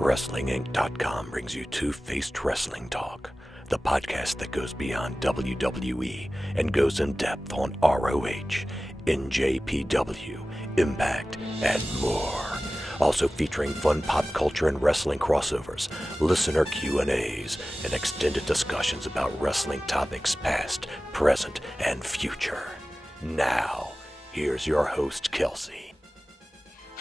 WrestlingInc.com brings you Two-Faced Wrestling Talk, the podcast that goes beyond WWE and goes in depth on ROH, NJPW, Impact, and more. Also featuring fun pop culture and wrestling crossovers, listener Q&As, and extended discussions about wrestling topics past, present, and future. Now, here's your host, Kelsi.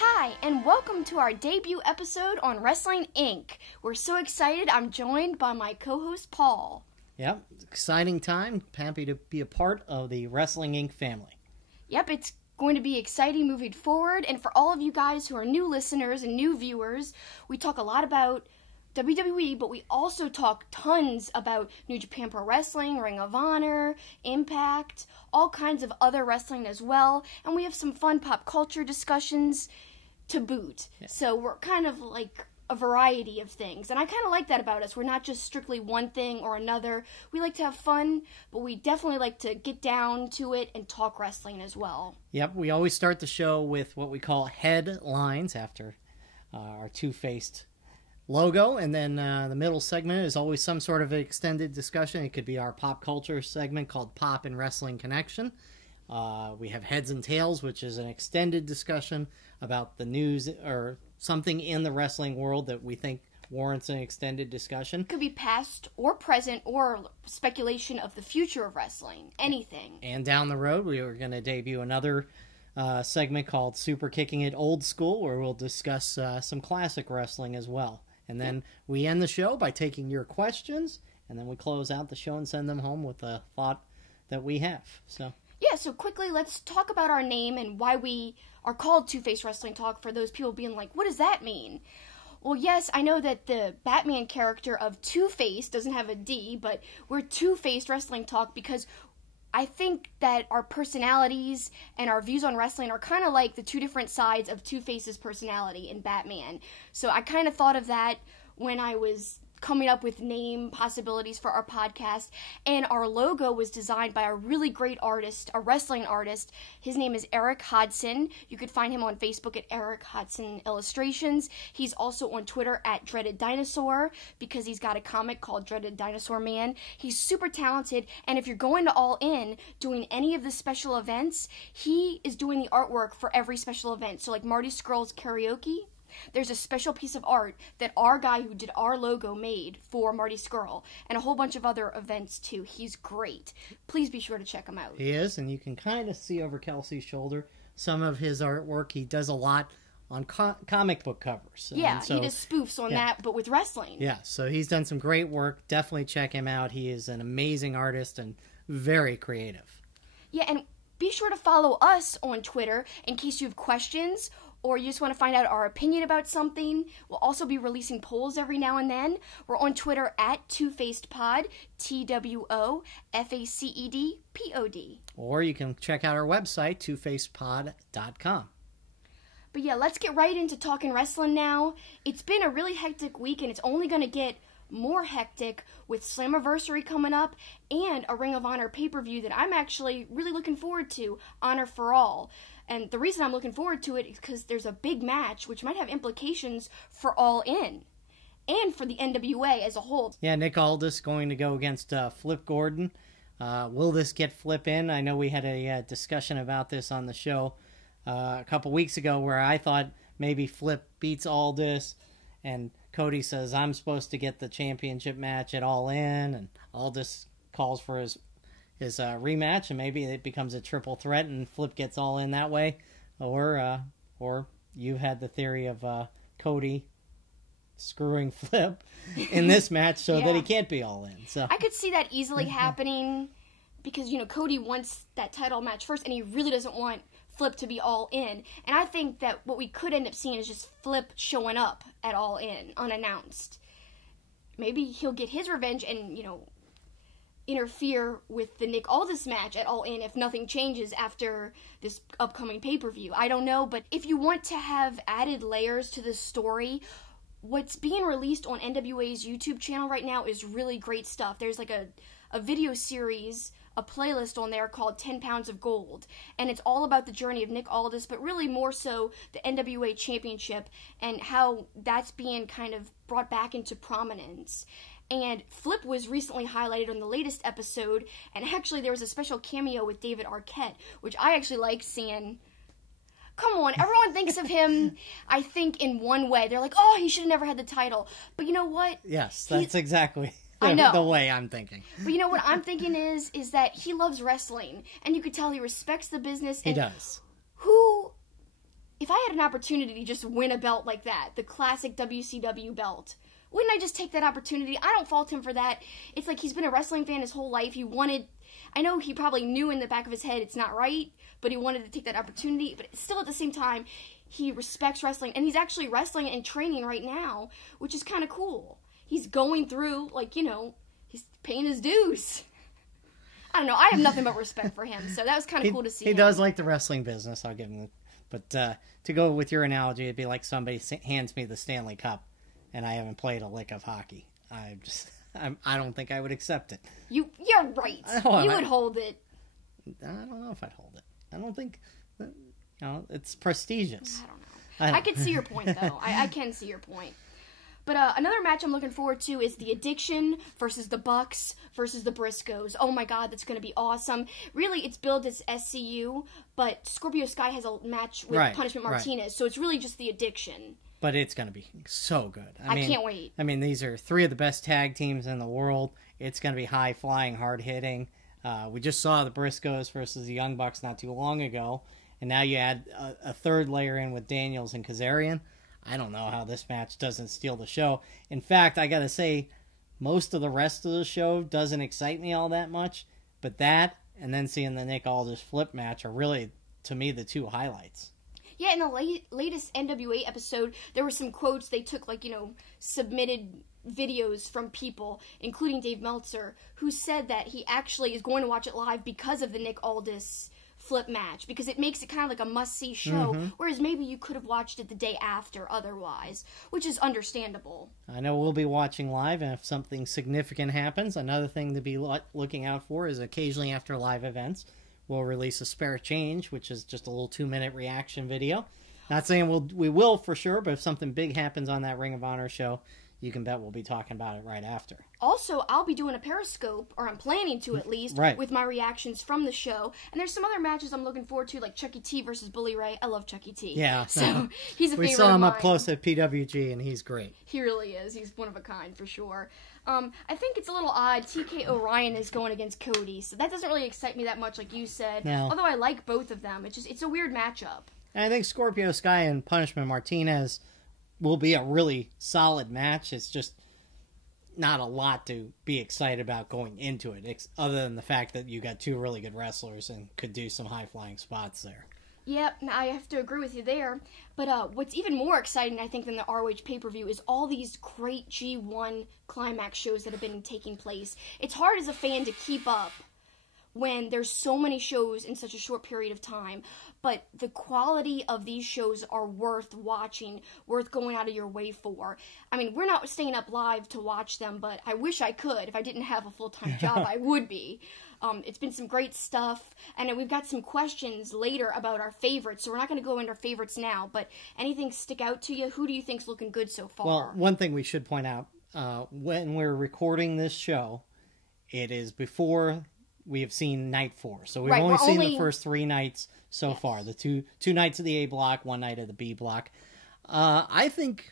Hi, and welcome to our debut episode on Wrestling Inc. We're so excited. I'm joined by my co-host, Paul. Yep, exciting time. Happy to be a part of the Wrestling Inc. family. Yep, it's going to be exciting moving forward. And for all of you guys who are new listeners and new viewers, we talk a lot about WWE, but we also talk tons about New Japan Pro Wrestling, Ring of Honor, Impact, all kinds of other wrestling as well. And we have some fun pop culture discussions to boot. Yeah. So we're kind of like a variety of things. And I kind of like that about us. We're not just strictly one thing or another. We like to have fun, but we definitely like to get down to it and talk wrestling as well. Yep, we always start the show with what we call headlines after our two-faced logo. And then the middle segment is always some sort of extended discussion. It could be our pop culture segment called Pop and Wrestling Connection. We have Heads and Tails, which is an extended discussion about the news or something in the wrestling world that we think warrants an extended discussion. It could be past or present or speculation of the future of wrestling. Anything. And down the road, we are going to debut another segment called Super Kicking It Old School, where we'll discuss some classic wrestling as well. And then we end the show by taking your questions, and then we close out the show and send them home with a thought that we have. Yeah, so quickly, let's talk about our name and why we are called Two-Faced Wrestling Talk for those people being like, what does that mean? Well, yes, I know that the Batman character of Two-Face doesn't have a D, but we're Two-Faced Wrestling Talk because I think that our personalities and our views on wrestling are kind of like the two different sides of Two-Face's personality in Batman. So I kind of thought of that when I was coming up with name possibilities for our podcast, and our logo was designed by a really great artist, a wrestling artist. His name is Eric Hodson. You could find him on Facebook at Eric Hodson Illustrations. He's also on Twitter at Dreaded Dinosaur because he's got a comic called Dreaded Dinosaur Man. He's super talented, and if you're going to All In doing any of the special events, he is doing the artwork for every special event. So like Marty Scurll's karaoke, there's a special piece of art that our guy who did our logo made for Marty Scurll, and a whole bunch of other events too. He's great. Please be sure to check him out. He is, and you can kind of see over Kelsi's shoulder some of his artwork. He does a lot on comic book covers. Yeah, so, he does spoofs on that, but with wrestling. Yeah, so he's done some great work. Definitely check him out. He is an amazing artist and very creative. Yeah, and be sure to follow us on Twitter in case you have questions or you just want to find out our opinion about something. We'll also be releasing polls every now and then. We're on Twitter at TwoFacedPod, TWOFACEDPOD. Or you can check out our website, twofacedpod.com. But yeah, let's get right into talking wrestling now. It's been a really hectic week, and it's only going to get more hectic with Slammiversary coming up and a Ring of Honor pay-per-view that I'm actually really looking forward to, Honor for All. And the reason I'm looking forward to it is because there's a big match which might have implications for All In and for the NWA as a whole. Yeah, Nick Aldis going to go against Flip Gordon. Will this get Flip in? I know we had a discussion about this on the show a couple weeks ago where I thought maybe Flip beats Aldis, and Cody says, I'm supposed to get the championship match at All In, and Aldis calls for his rematch, and maybe it becomes a triple threat and Flip gets All In that way. Or you had the theory of Cody screwing Flip in this match so that he can't be All In. So I could see that easily happening because, Cody wants that title match first, and he really doesn't want Flip to be All In. And I think that what we could end up seeing is just Flip showing up at All In, unannounced. Maybe he'll get his revenge and, interfere with the Nick Aldis match at All In if nothing changes after this upcoming pay-per-view. I don't know, but if you want to have added layers to this story, what's being released on NWA's YouTube channel right now is really great stuff. There's like a video series a playlist on there called 10 Pounds of Gold, and it's all about the journey of Nick Aldis, but really more so the NWA Championship and how that's being kind of brought back into prominence. And Flip was recently highlighted on the latest episode, and actually there was a special cameo with David Arquette, which I actually like seeing. Come on, everyone thinks of him, I think, in one way. They're like, oh, he should have never had the title. But you know what? Yes, that's exactly I know. the way I'm thinking. But you know what I'm thinking is that he loves wrestling, and you could tell he respects the business. He does. If I had an opportunity to just win a belt like that, the classic WCW belt, wouldn't I just take that opportunity? I don't fault him for that. It's like he's been a wrestling fan his whole life. I know he probably knew in the back of his head it's not right, but he wanted to take that opportunity. But still at the same time, he respects wrestling, and he's actually wrestling and training right now, which is kind of cool. He's going through, he's paying his dues. I don't know. I have nothing but respect for him, so that was kind of cool to see. He does like the wrestling business, I'll give him. But to go with your analogy, it'd be like somebody hands me the Stanley Cup, and I haven't played a lick of hockey. I don't think I would accept it. You're right. You would hold it. I don't know if I'd hold it. I don't think, it's prestigious. I don't know. I can see your point, though. I can see your point. But another match I'm looking forward to is the Addiction versus the Bucks versus the Briscoes. Oh my God, that's going to be awesome. Really, it's billed as SCU, but Scorpio Sky has a match with Punishment Martinez, so it's really just the Addiction. But it's going to be so good. I can't wait. I mean, these are three of the best tag teams in the world. It's going to be high-flying, hard-hitting. We just saw the Briscoes versus the Young Bucks not too long ago, and now you add a third layer in with Daniels and Kazarian. I don't know how this match doesn't steal the show. In fact, I got to say, most of the rest of the show doesn't excite me all that much, but that and then seeing the Nick Aldis Flip match are really, to me, the two highlights. Yeah, in the latest NWA episode, there were some quotes. They took, submitted videos from people, including Dave Meltzer, who said that he actually is going to watch it live because of the Nick Aldis Flip match, because it makes it kind of like a must-see show, whereas maybe you could have watched it the day after otherwise, which is understandable. I know we'll be watching live, and if something significant happens, another thing to be looking out for is occasionally after live events, we'll release a spare change, which is just a little 2-minute reaction video. Not saying we will for sure, but if something big happens on that Ring of Honor show, you can bet we'll be talking about it right after. Also, I'll be doing a Periscope, or I'm planning to at least, with my reactions from the show. And there's some other matches I'm looking forward to, like Chucky T versus Bully Ray. I love Chucky T. Yeah. So, he's a favorite of mine. We saw him up close at PWG, and he's great. He really is. He's one of a kind, for sure. I think it's a little odd. TK O'Ryan is going against Cody, so that doesn't really excite me that much, like you said. No. Although I like both of them. It's a weird matchup. And I think Scorpio Sky and Punishment Martinez will be a really solid match. It's just not a lot to be excited about going into it, other than the fact that you got two really good wrestlers and could do some high-flying spots there. Yep, I have to agree with you there. But what's even more exciting, I think, than the ROH pay-per-view is all these great G1 Climax shows that have been taking place. It's hard as a fan to keep up when there's so many shows in such a short period of time, but the quality of these shows are worth watching, worth going out of your way for. I mean, we're not staying up live to watch them, but I wish I could. If I didn't have a full-time job, I would be. It's been some great stuff, and we've got some questions later about our favorites, so we're not going to go into our favorites now, but anything stick out to you? Who do you think's looking good so far? Well, one thing we should point out, when we're recording this show, it is before we have seen night 4. So we've only seen the first 3 nights so far. The two nights of the A block, 1 night of the B block. I think,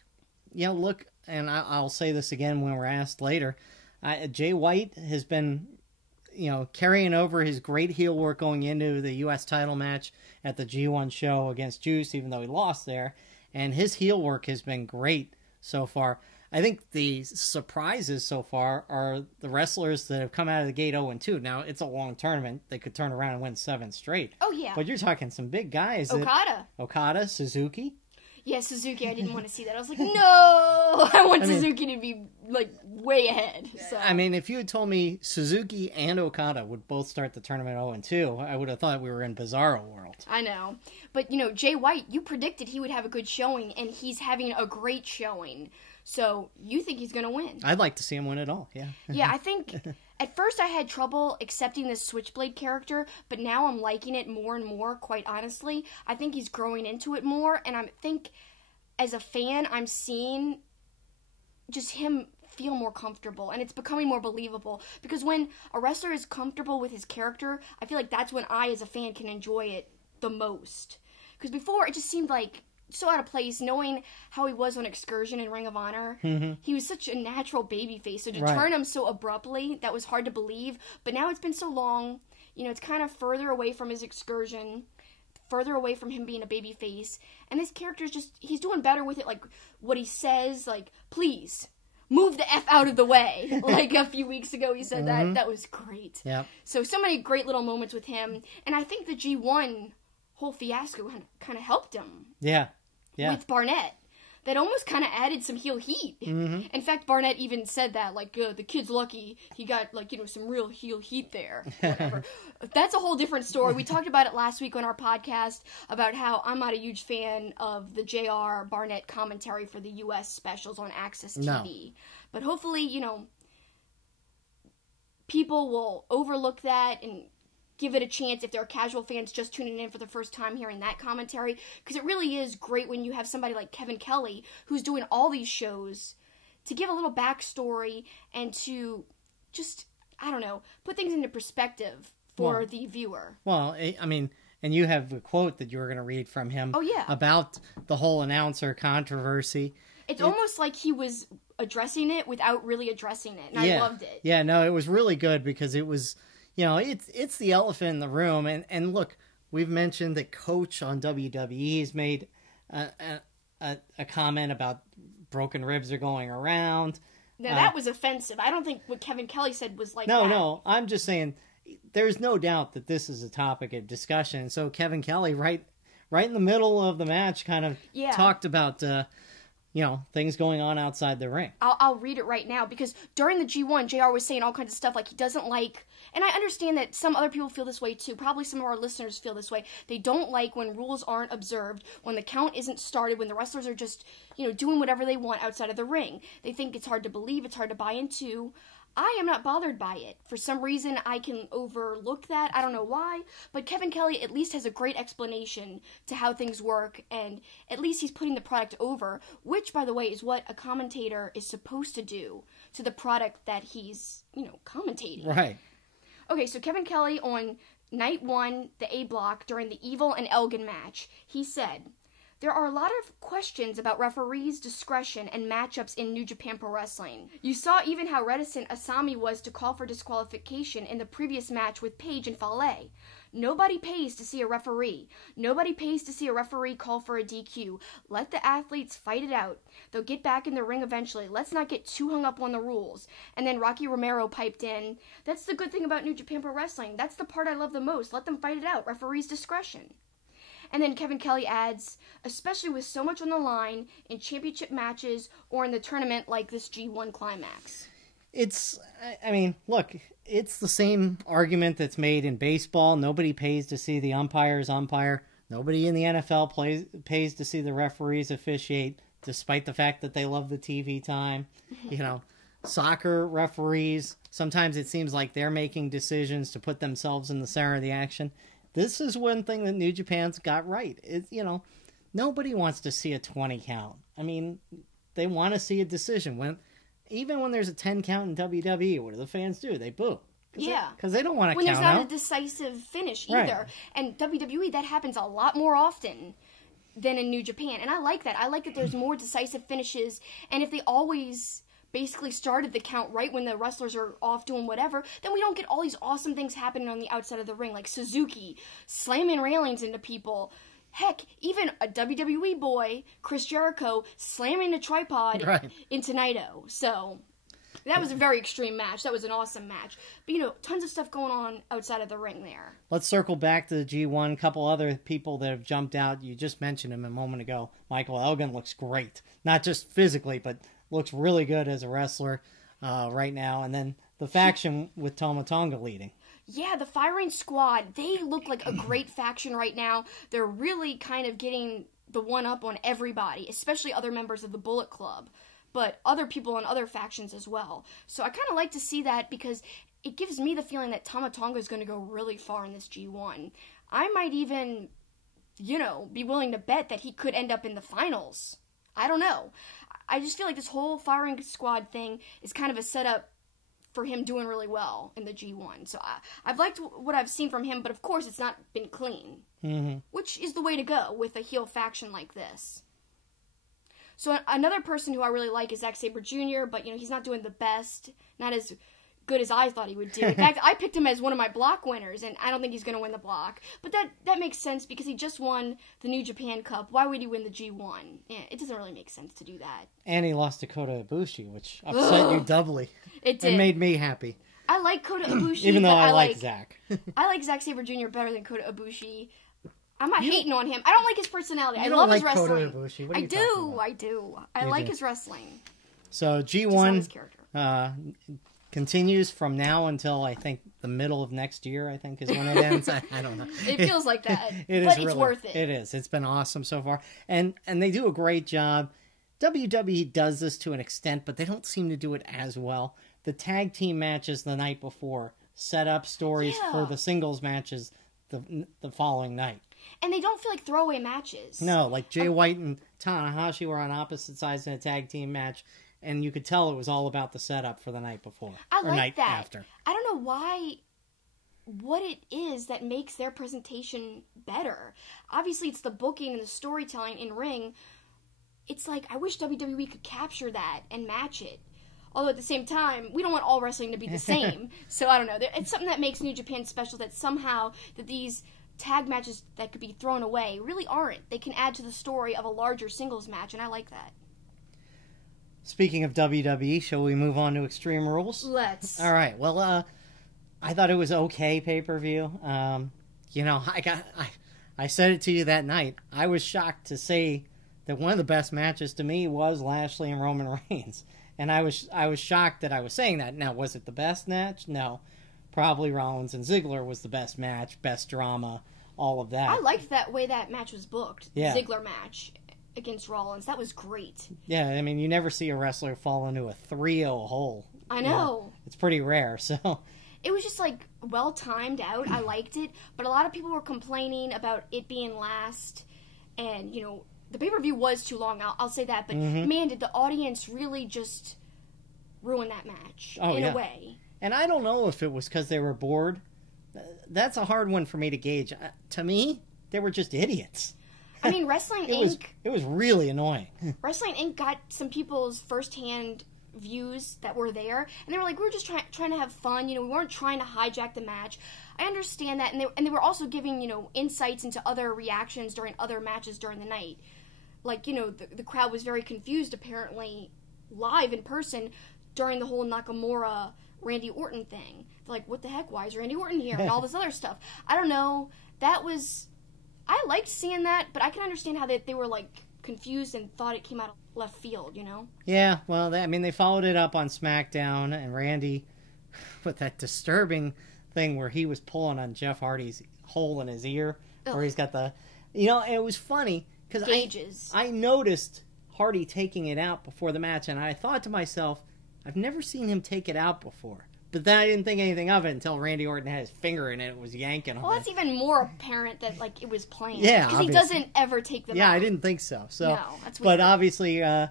look, and I'll say this again when we're asked later, Jay White has been, carrying over his great heel work going into the U.S. title match at the G1 show against Juice, even though he lost there. And his heel work has been great so far. I think the surprises so far are the wrestlers that have come out of the gate 0-2. Now, it's a long tournament. They could turn around and win 7 straight. Oh, yeah. But you're talking some big guys. Okada, Suzuki. Yeah, Suzuki, I didn't want to see that. I was like, no! I want Suzuki to be, way ahead. So. I mean, if you had told me Suzuki and Okada would both start the tournament 0-2, I would have thought we were in Bizarro world. I know. But, Jay White, you predicted he would have a good showing, and he's having a great showing. So you think he's going to win? I'd like to see him win it all, yeah. Yeah, I think at first I had trouble accepting this Switchblade character, but now I'm liking it more and more, quite honestly. I think he's growing into it more, and I think as a fan, I'm seeing just him feel more comfortable, and it's becoming more believable, because when a wrestler is comfortable with his character, I feel like that's when I, as a fan, can enjoy it the most. Because before, it just seemed like so out of place, knowing how he was on Excursion and Ring of Honor. He was such a natural babyface, so to turn him so abruptly, that was hard to believe. But now it's been so long, you know, it's kind of further away from his Excursion, further away from him being a babyface, and this character's just, he's doing better with it, like, what he says, like, please, move the F out of the way. Like, a few weeks ago he said that. That was great. Yeah. So many great little moments with him, and I think the G1 whole fiasco kind of helped him. Yeah. With Barnett. That almost kind of added some heel heat. In fact, Barnett even said that, like, the kid's lucky he got, like, you know, some real heel heat there. Whatever. That's a whole different story. We talked about it last week on our podcast about how I'm not a huge fan of the JR Barnett commentary for the U.S. specials on Access TV. No. But hopefully, you know, people will overlook that and give it a chance if there are casual fans just tuning in for the first time hearing that commentary, because it really is great when you have somebody like Kevin Kelly, who's doing all these shows, to give a little backstory and to just, I don't know, put things into perspective for the viewer. Well, I mean, and you have a quote that you were going to read from him about the whole announcer controversy. It's almost like he was addressing it without really addressing it, and I loved it. Yeah, no, it was really good, because it was, you know, it's the elephant in the room. And look, we've mentioned that Coach on WWE has made a comment about broken ribs are going around. Now, that was offensive. I don't think what Kevin Kelly said was like that. No, I'm just saying there's no doubt that this is a topic of discussion. So Kevin Kelly, right in the middle of the match, kind of talked about you know, things going on outside the ring. I'll read it right now, because during the G1, JR was saying all kinds of stuff like he doesn't like, and I understand that some other people feel this way too, probably some of our listeners feel this way, they don't like when rules aren't observed, when the count isn't started, when the wrestlers are just, you know, doing whatever they want outside of the ring. They think it's hard to believe, it's hard to buy into. I am not bothered by it. For some reason, I can overlook that. I don't know why. But Kevin Kelly at least has a great explanation to how things work, and at least he's putting the product over, which, by the way, is what a commentator is supposed to do to the product that he's, you know, commentating. Right. Okay, so Kevin Kelly on night 1, the A block, during the Evil and Elgin match, he said, "There are a lot of questions about referees' discretion and matchups in New Japan Pro Wrestling. You saw even how reticent Asami was to call for disqualification in the previous match with Paige and Fale. Nobody pays to see a referee. Nobody pays to see a referee call for a DQ. Let the athletes fight it out. They'll get back in the ring eventually. Let's not get too hung up on the rules." And then Rocky Romero piped in, "That's the good thing about New Japan Pro Wrestling. That's the part I love the most. Let them fight it out. Referees' discretion." And then Kevin Kelly adds, "Especially with so much on the line in championship matches or in the tournament like this G1 Climax." I mean, look, it's the same argument that's made in baseball. Nobody pays to see the umpires umpire. Nobody in the NFL pays to see the referees officiate, despite the fact that they love the TV time. You know, soccer referees, sometimes it seems like they're making decisions to put themselves in the center of the action. This is one thing that New Japan's got right. You know, nobody wants to see a 20 count. I mean, they want to see a decision. Even when there's a 10 count in WWE, what do the fans do? They boo. Because they don't want to count out. When there's not a decisive finish either. Right. And WWE, that happens a lot more often than in New Japan. And I like that. I like that there's more decisive finishes. And if they always basically started the count right when the wrestlers are off doing whatever, then we don't get all these awesome things happening on the outside of the ring, like Suzuki slamming railings into people. Heck, even a WWE boy, Chris Jericho, slamming a tripod into Naito. So that was a very extreme match. That was an awesome match. But, you know, tons of stuff going on outside of the ring there. Let's circle back to the G1. A couple other people that have jumped out. You just mentioned him a moment ago. Michael Elgin looks great. Not just physically, but looks really good as a wrestler right now. And then the faction with Toma Tonga leading. Yeah, the Firing Squad, they look like a great faction right now. They're really kind of getting the one-up on everybody, especially other members of the Bullet Club. but other people on other factions as well. So I kind of like to see that because it gives me the feeling that Tama Tonga is going to go really far in this G1. I might even, be willing to bet that he could end up in the finals. I don't know. I just feel like this whole firing squad thing is kind of a setup for him doing really well in the G1. So I've liked what I've seen from him, but of course it's not been clean. Mm-hmm. Which is the way to go with a heel faction like this. So another person who I really like is Zack Sabre Jr., but, he's not doing the best. Not as good as I thought he would do. In fact, I picked him as one of my block winners, and I don't think he's going to win the block. But that makes sense because he just won the New Japan Cup. Why would he win the G1? Yeah, it doesn't really make sense to do that. And he lost to Kota Ibushi, which upset you doubly. It did. It made me happy. I like Kota Ibushi. Even though I like Zack. I like Zack Sabre Jr. better than Kota Ibushi. I'm not hating on him. I don't like his personality. I love his wrestling. Kota Ibushi. What are you talking about? I do. I like his wrestling. So G1 continues from now until I think the middle of next year, I think is when it ends. I don't know. It feels like that. But it's worth it. It is. It's been awesome so far. And they do a great job. WWE does this to an extent, but they don't seem to do it as well. The tag team matches the night before set up stories for the singles matches the following night. And they don't feel like throwaway matches. No, like Jay White and Tanahashi were on opposite sides in a tag team match, and you could tell it was all about the setup for the night before. I like night that. After. I don't know what it is that makes their presentation better. Obviously, it's the booking and the storytelling in ring. It's like, I wish WWE could capture that and match it. Although at the same time, we don't want all wrestling to be the same. So I don't know. It's something that makes New Japan special, that somehow that these tag matches that could be thrown away really aren't. They can add to the story of a larger singles match, and I like that. Speaking of WWE, shall we move on to Extreme Rules? Let's. All right. Well, I thought it was okay pay-per-view. I said it to you that night. I was shocked to say that one of the best matches to me was Lashley and Roman Reigns, and I was shocked that I was saying that. Now, was it the best match? No. Probably Rollins and Ziggler was the best match, best drama, all of that. I liked that way that match was booked. Yeah. The Ziggler match against Rollins. That was great. Yeah, I mean, you never see a wrestler fall into a 3-0 hole. I know. It's pretty rare, so. It was just, well timed out. I liked it. But a lot of people were complaining about it being last. And, the pay-per-view was too long. I'll say that. But, man, did the audience really just ruin that match in a way. And I don't know if it was because they were bored. That's a hard one for me to gauge. To me, they were just idiots. I mean, Wrestling Inc. It was really annoying. Wrestling Inc. got some people's first-hand views that were there, and they were like, we were just trying to have fun. We weren't trying to hijack the match. I understand that, and they were also giving insights into other reactions during other matches during the night. Like the crowd was very confused apparently live in person during the whole Nakamura Randy Orton thing. They're like, what the heck? Why is Randy Orton here? And all this other stuff. I don't know. I liked seeing that, but I can understand how they were confused and thought it came out of left field, Yeah, well, they followed it up on SmackDown, and Randy, with that disturbing thing where he was pulling on Jeff Hardy's hole in his ear, where he's got the, and it was funny, because I noticed Hardy taking it out before the match, and I thought to myself, I've never seen him take it out before. But then I didn't think anything of it until Randy Orton had his finger in it and was yanking on it. Well, that's even more apparent that, it was planned. Yeah, because he doesn't ever take them out. Yeah, I didn't think so. No, that's weird. But obviously, I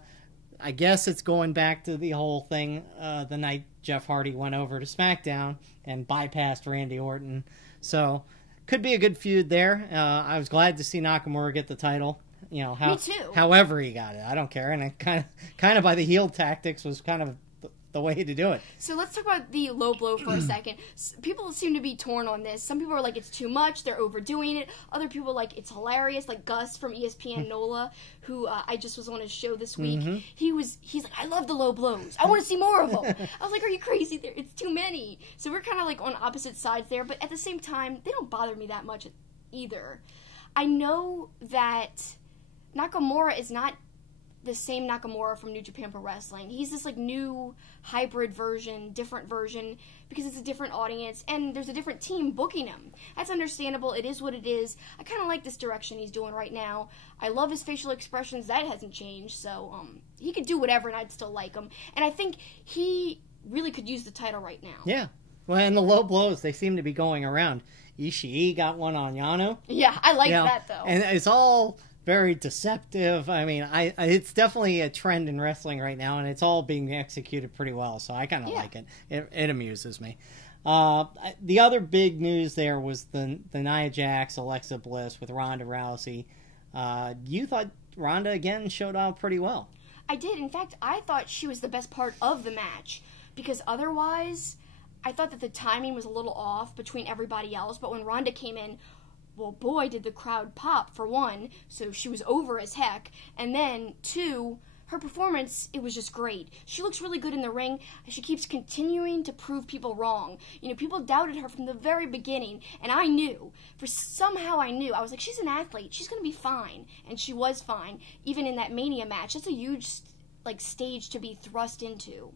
guess it's going back to the whole thing the night Jeff Hardy went over to SmackDown and bypassed Randy Orton. So, could be a good feud there. I was glad to see Nakamura get the title. Me too. However he got it, I don't care. And it kind of by the heel tactics was kind of the way to do it. So let's talk about the low blow for a second. People seem to be torn on this. Some people are like, it's too much, they're overdoing it. Other people are like, it's hilarious, like Gus from ESPN NOLA, who I just was on his show this week. He's like, I love the low blows. I want to see more of them. I was like, are you crazy? It's too many. So we're kind of on opposite sides there, but at the same time, they don't bother me that much either. I know that Nakamura is not the same Nakamura from New Japan Pro Wrestling. He's this like new hybrid version, different version, because it's a different audience and there's a different team booking him. That's understandable. It is what it is. I kind of like this direction he's doing right now. I love his facial expressions. That hasn't changed. So he could do whatever and I'd still like him. And I think he really could use the title right now. Yeah. Well, and the low blows, they seem to be going around. Ishii got one on Yano. Yeah, I like that, though. And it's all very deceptive. I mean, it's definitely a trend in wrestling right now, and it's all being executed pretty well, so I kind of like it. It amuses me. The other big news there was the Nia Jax, Alexa Bliss with Ronda Rousey. You thought Ronda, again, showed out pretty well. I did. In fact, I thought she was the best part of the match, because otherwise I thought that the timing was a little off between everybody else, but when Ronda came in, well, boy, did the crowd pop, for one, so she was over as heck, and then, two, her performance, it was just great. She looks really good in the ring, and she keeps continuing to prove people wrong. You know, people doubted her from the very beginning, and I knew. Somehow I knew. I was like, she's an athlete. She's going to be fine, and she was fine, even in that Mania match. That's a huge, stage to be thrust into.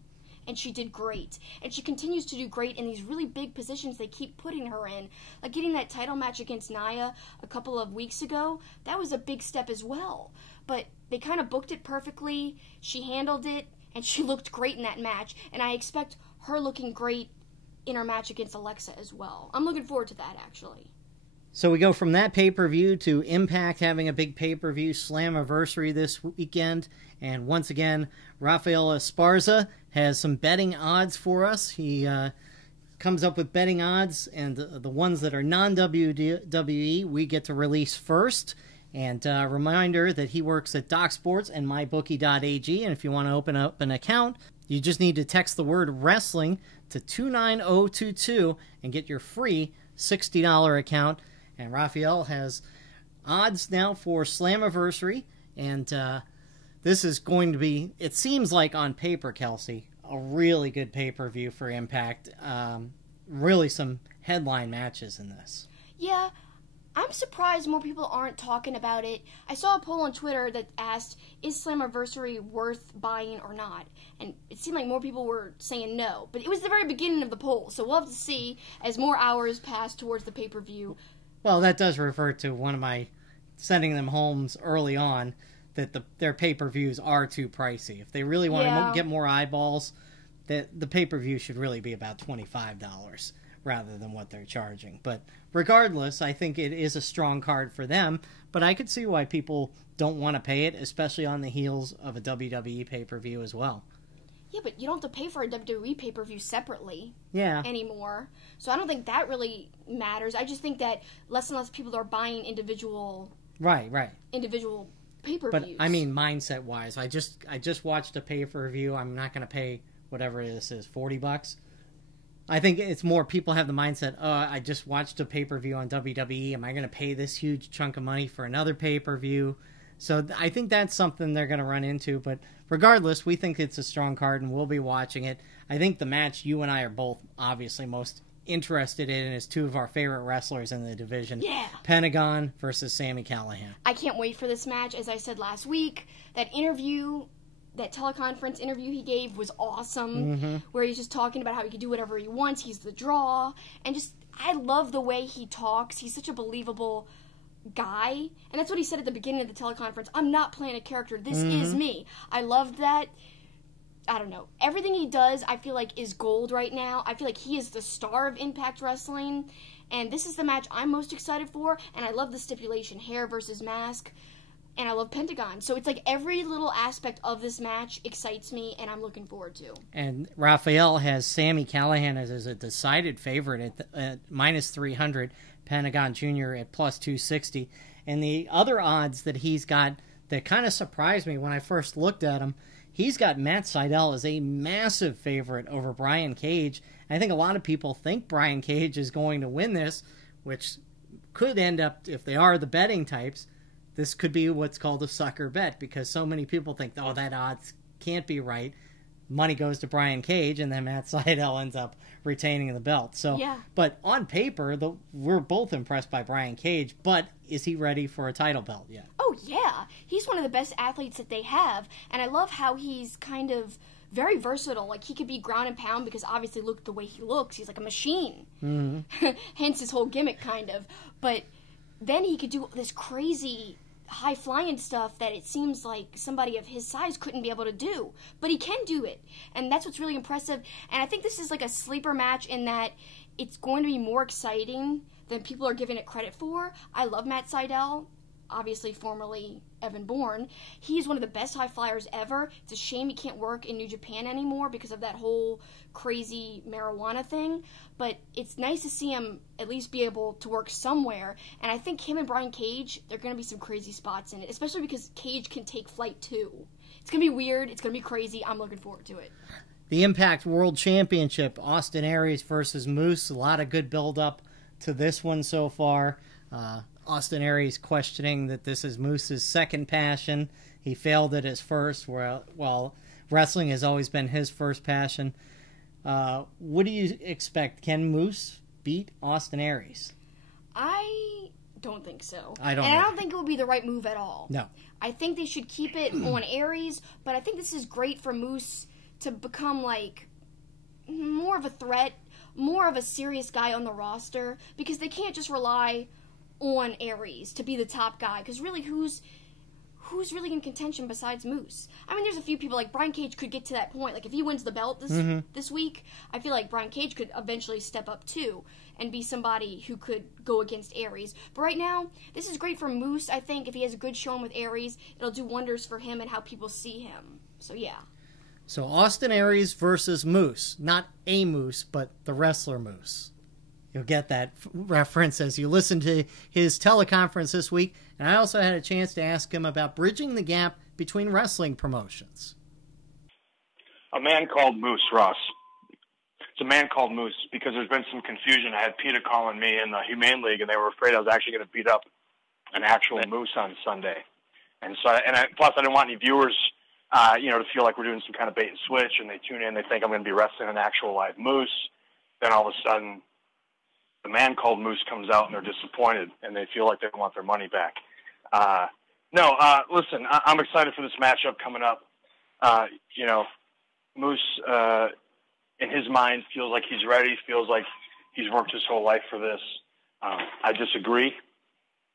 And she did great. And she continues to do great in these really big positions they keep putting her in. Like getting that title match against Nia a couple of weeks ago, that was a big step as well. But they kind of booked it perfectly, she handled it, and she looked great in that match. And I expect her looking great in her match against Alexa as well. I'm looking forward to that, actually. So we go from that pay-per-view to Impact having a big pay-per-view, Slammiversary this weekend. And once again, Rafael Esparza has some betting odds for us. He comes up with betting odds, and the ones that are non-WWE we get to release first. And a reminder that he works at Doc Sports and MyBookie.ag, and if you want to open up an account, you just need to text the word wrestling to 29022 and get your free $60 account. And Raphael has odds now for Slammiversary, and this is going to be, it seems like on paper, Kelsi, a really good pay-per-view for Impact. Really some headline matches in this. Yeah, I'm surprised more people aren't talking about it. I saw a poll on Twitter that asked, is Slammiversary worth buying or not? And it seemed like more people were saying no. But it was the very beginning of the poll, so we'll have to see as more hours pass towards the pay-per-view. Well, that does refer to one of my sending them homes early on, that their pay-per-views are too pricey. If they really want to get more eyeballs, the pay-per-view should really be about $25 rather than what they're charging. But regardless, I think it is a strong card for them, but I could see why people don't want to pay it, especially on the heels of a WWE pay-per-view as well. Yeah, but you don't have to pay for a WWE pay-per-view separately anymore. So I don't think that really matters. I just think that less and less people are buying individual individual pay-per-views. But I mean, mindset-wise, I just watched a pay-per-view. I'm not going to pay whatever this is, $40. I think it's more people have the mindset, I just watched a pay-per-view on WWE. Am I going to pay this huge chunk of money for another pay-per-view? So I think that's something they're going to run into. But regardless, we think it's a strong card, and we'll be watching it. I think the match you and I are both obviously most interested in is two of our favorite wrestlers in the division. Yeah. Pentagon versus Sami Callihan. I can't wait for this match. As I said last week, that teleconference interview he gave was awesome, where he's just talking about how he can do whatever he wants. He's the draw. And just, I love the way he talks. He's such a believable guy. And that's what he said at the beginning of the teleconference. I'm not playing a character. This is me. I loved that. I don't know. Everything he does, I feel like, is gold right now. I feel like he is the star of Impact Wrestling. And this is the match I'm most excited for. And I love the stipulation, hair versus mask. And I love Pentagon. So it's like every little aspect of this match excites me, and I'm looking forward to. And Raphael has Sami Callihan as a decided favorite at minus 300, Pentagon Jr. at plus 260. And the other odds that he's got that kind of surprised me when I first looked at him, he's got Matt Sydal as a massive favorite over Brian Cage. I think a lot of people think Brian Cage is going to win this, which could end up, if they are the betting types, this could be what's called a sucker bet, because so many people think, oh, that odds can't be right. money goes to Brian Cage, and then Matt Sydal ends up retaining the belt. So, yeah. But on paper, we're both impressed by Brian Cage, but is he ready for a title belt yet? Oh, yeah. He's one of the best athletes that they have, and I love how he's kind of very versatile. Like, he could be ground and pound because obviously look at the way he looks. He's like a machine. Mm-hmm. Hence his whole gimmick, kind of. But then he could do this crazy high-flying stuff that it seems like somebody of his size couldn't be able to do. But he can do it, and that's what's really impressive. And I think this is like a sleeper match in that it's going to be more exciting than people are giving it credit for. I love Matt Sydal, obviously formerly Evan Bourne. He's one of the best high flyers ever. It's a shame he can't work in New Japan anymore because of that whole crazy marijuana thing, but it's nice to see him at least be able to work somewhere, and I think him and Brian Cage, there are going to be some crazy spots in it, especially because Cage can take flight too. It's going to be weird, it's going to be crazy, I'm looking forward to it. The Impact World Championship, Austin Aries versus Moose, a lot of good build-up to this one so far. Austin Aries questioning that this is Moose's second passion. He failed at his first, while wrestling has always been his first passion. What do you expect? Can Moose beat Austin Aries? I don't think so. I don't think it would be the right move at all. No. I think they should keep it on Aries, but I think this is great for Moose to become like more of a threat, more of a serious guy on the roster, because they can't just rely on Aries to be the top guy, because really who's really in contention besides Moose? I mean, there's a few people, like Brian Cage could get to that point. Like, if he wins the belt this week, I feel like Brian Cage could eventually step up, too, and be somebody who could go against Aries. But right now, this is great for Moose, I think. If he has a good showing with Aries, it'll do wonders for him and how people see him. So, yeah. So, Austin Aries versus Moose. Not a Moose, but the wrestler Moose. You'll get that reference as you listen to his teleconference this week. And I also had a chance to ask him about bridging the gap between wrestling promotions. A man called Moose, Ross. It's a man called Moose because there's been some confusion. I had PETA calling me in the Humane League, and they were afraid I was actually going to beat up an actual moose on Sunday. And so, plus I didn't want any viewers, to feel like we're doing some kind of bait and switch, and they tune in, they think I'm going to be wrestling an actual live moose. Then all of a sudden, the man called Moose comes out and they're disappointed and they feel like they want their money back. Listen, I'm excited for this matchup coming up. Moose, in his mind, feels like he's ready, feels like he's worked his whole life for this. I disagree,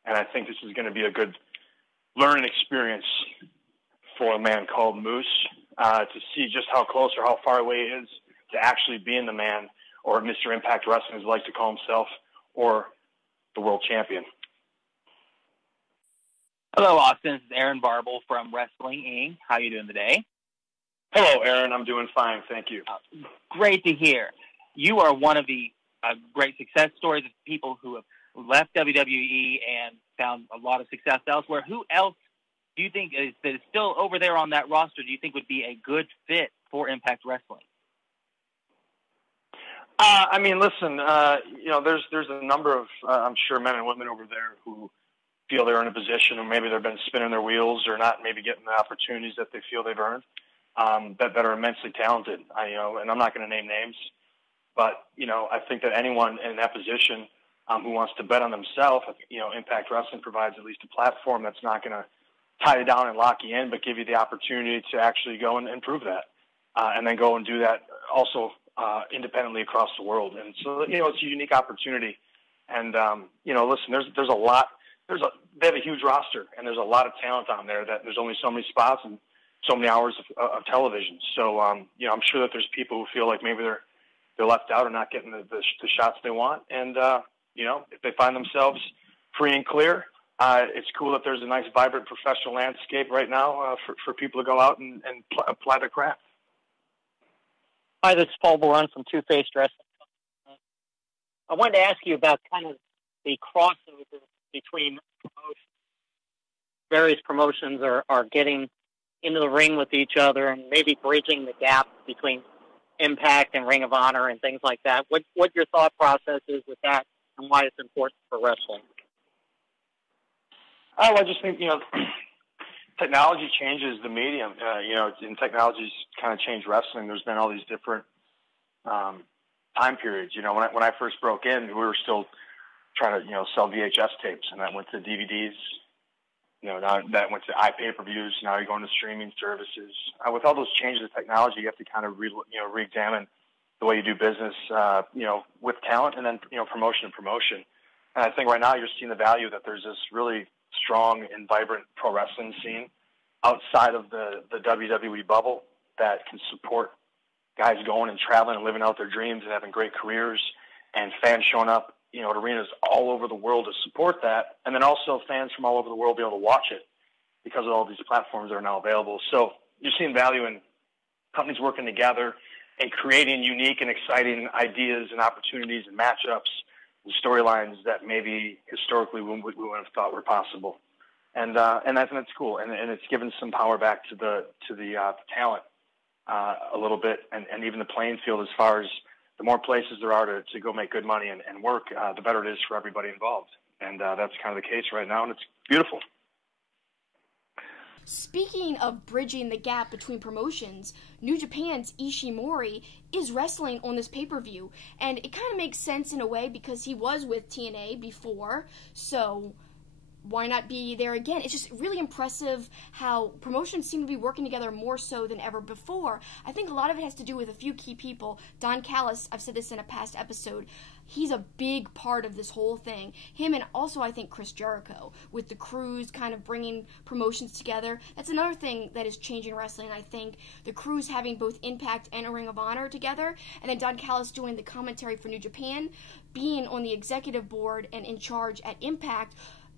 and I think this is going to be a good learning experience for a man called Moose to see just how close or how far away he is to actually being the man, or Mr. Impact Wrestling, as he likes to call himself, or the world champion. Hello, Austin. This is Aaron Barble from Wrestling Inc. How are you doing today? Hello, Aaron. I'm doing fine. Thank you. Great to hear. You are one of the great success stories of people who have left WWE and found a lot of success elsewhere. Who else do you think that is still over there on that roster do you think would be a good fit for Impact Wrestling? There's a number of, I'm sure, men and women over there who feel they're in a position, or maybe they've been spinning their wheels or not maybe getting the opportunities that they feel they've earned, that are immensely talented. And I'm not going to name names, but, I think that anyone in that position who wants to bet on themselves, Impact Wrestling provides at least a platform that's not going to tie you down and lock you in, but give you the opportunity to actually go and prove that, and then go and do that also independently across the world. And so, it's a unique opportunity. And, listen, there's a lot, they have a huge roster, and there's a lot of talent on there that there's only so many spots and so many hours of television. So, I'm sure that there's people who feel like maybe they're left out or not getting the shots they want. And, if they find themselves free and clear, it's cool that there's a nice, vibrant professional landscape right now for people to go out and apply their craft. Hi, this is Paul Bourne from Two-Faced Wrestling. I wanted to ask you about kind of the crossover between promotions. Various promotions are getting into the ring with each other and maybe bridging the gap between Impact and Ring of Honor and things like that. What your thought process is with that and why it's important for wrestling? Oh, I just think, technology changes the medium. And technology's kind of changed wrestling. There's been all these different time periods. When I first broke in, we were still trying to sell VHS tapes, and that went to DVDs. Now that went to iPay-per-views. Now you're going to streaming services. With all those changes in technology, you have to kind of re-examine the way you do business, with talent, and then promotion. And I think right now you're seeing the value that there's this really strong and vibrant pro wrestling scene outside of the WWE bubble that can support guys going and traveling and living out their dreams and having great careers, and fans showing up, at arenas all over the world to support that, and then also fans from all over the world be able to watch it because of all these platforms that are now available. So you're seeing value in companies working together and creating unique and exciting ideas and opportunities and matchups and storylines that maybe historically we wouldn't have thought were possible. And I think that's cool. And it's given some power back to the talent a little bit, and even the playing field as far as the more places there are to go make good money and work, the better it is for everybody involved. And that's kind of the case right now, and it's beautiful. Speaking of bridging the gap between promotions, New Japan's Ishimori is wrestling on this pay-per-view, and it kind of makes sense in a way because he was with TNA before, so why not be there again? It's just really impressive how promotions seem to be working together more so than ever before. I think a lot of it has to do with a few key people. Don Callis, I've said this in a past episode, he's a big part of this whole thing. Him, and also I think Chris Jericho, with the crews kind of bringing promotions together. That's another thing that is changing wrestling, I think. The crews having both Impact and a Ring of Honor together, and then Don Callis doing the commentary for New Japan, being on the executive board and in charge at Impact,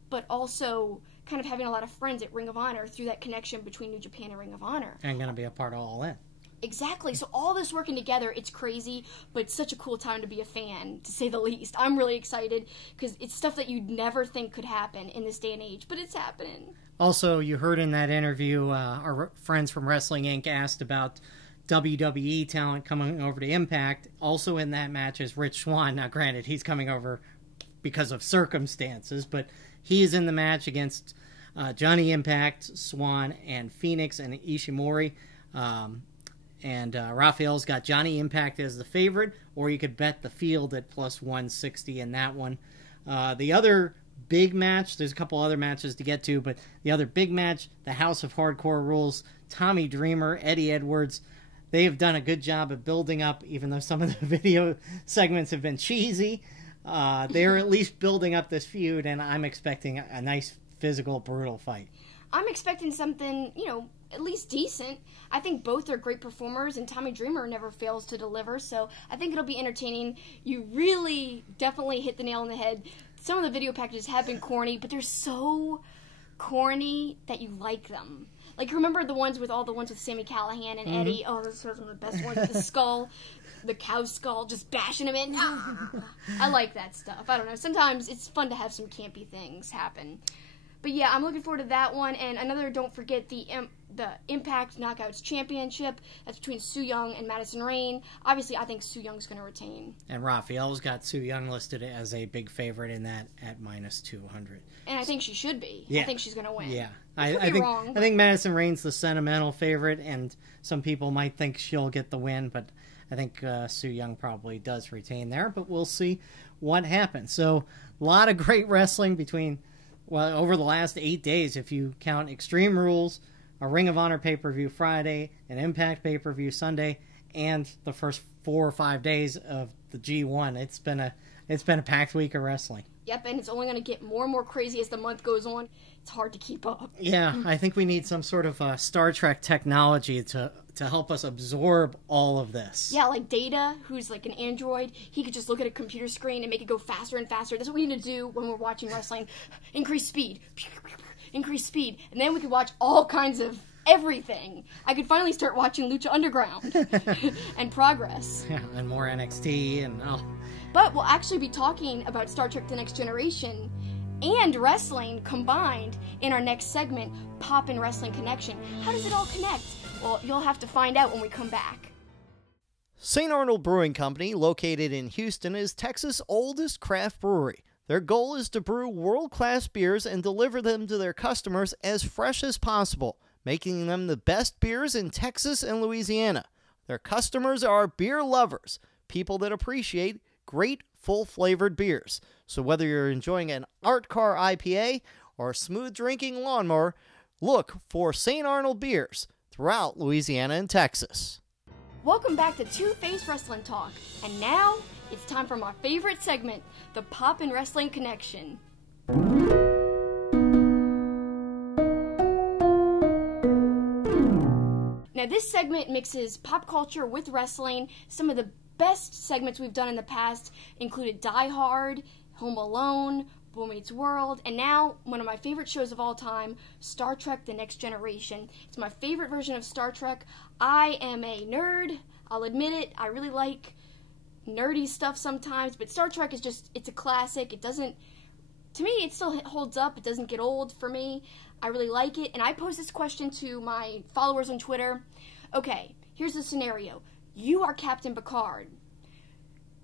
but also kind of having a lot of friends at Ring of Honor through that connection between New Japan and Ring of Honor. And going to be a part of All In. Exactly. So all this working together, it's crazy, but it's such a cool time to be a fan, to say the least. I'm really excited because it's stuff that you'd never think could happen in this day and age, but it's happening. Also, you heard in that interview, our friends from Wrestling Inc. asked about WWE talent coming over to Impact. Also in that match is Rich Swann. Now, granted, he's coming over because of circumstances, but he is in the match against Johnny Impact, Swan, and Phoenix, and Ishimori. And Raphael's got Johnny Impact as the favorite, or you could bet the field at plus 160 in that one. The other big match, there's a couple other matches to get to, but the other big match, the House of Hardcore Rules, Tommy Dreamer, Eddie Edwards. They have done a good job of building up, even though some of the video segments have been cheesy. They're at least building up this feud, and I'm expecting a nice, physical, brutal fight. I'm expecting something, at least decent. I think both are great performers, and Tommy Dreamer never fails to deliver, so I think it'll be entertaining. You really definitely hit the nail on the head. Some of the video packages have been corny, but they're so corny that you like them. Like, remember the ones with Sami Callihan and Eddie? Oh, those are some of the best ones. The skull, the cow skull, just bashing him in. I like that stuff. I don't know. Sometimes it's fun to have some campy things happen. But yeah, I'm looking forward to that one. And another, don't forget the Impact Knockouts Championship. That's between Su Yung and Madison Rayne. Obviously, I think Su Young's going to retain. And Raphael's got Su Yung listed as a big favorite in that at minus 200. And I think she should be. Yeah. I think she's going to win. Yeah. I think Madison Rayne's the sentimental favorite, and some people might think she'll get the win, but I think Su Yung probably does retain there, but we'll see what happens. So, a lot of great wrestling over the last 8 days, if you count Extreme Rules, a Ring of Honor pay-per-view Friday, an Impact pay-per-view Sunday, and the first 4 or 5 days of the G1. It's been a packed week of wrestling. Yep, and it's only going to get more and more crazy as the month goes on. It's hard to keep up. Yeah, I think we need some sort of Star Trek technology to help us absorb all of this. Yeah, like Data, who's like an android, he could just look at a computer screen and make it go faster and faster. That's what we need to do when we're watching wrestling. Increase speed. Increase speed. And then we could watch all kinds of everything. I could finally start watching Lucha Underground and Progress. Yeah, and more NXT and But we'll actually be talking about Star Trek The Next Generation and wrestling combined in our next segment, Poppin' Wrestling Connection. How does it all connect? Well, you'll have to find out when we come back. St. Arnold Brewing Company, located in Houston, is Texas' oldest craft brewery. Their goal is to brew world-class beers and deliver them to their customers as fresh as possible, making them the best beers in Texas and Louisiana. Their customers are beer lovers, people that appreciate great, full-flavored beers. So whether you're enjoying an Art Car IPA or a smooth-drinking lawnmower, look for St. Arnold beers throughout Louisiana and Texas. Welcome back to Two-Face Wrestling Talk, and now it's time for my favorite segment, the Pop and Wrestling Connection. Now this segment mixes pop culture with wrestling. Some of the best segments we've done in the past included Die Hard, Home Alone, Boy Meets World, and now one of my favorite shows of all time, Star Trek The Next Generation. It's my favorite version of Star Trek. I am a nerd, I'll admit it. I really like nerdy stuff sometimes, but Star Trek is just, it's a classic. It doesn't, to me, it still holds up. It doesn't get old for me. I really like it, and I posed this question to my followers on Twitter. Okay, here's the scenario. You are Captain Picard.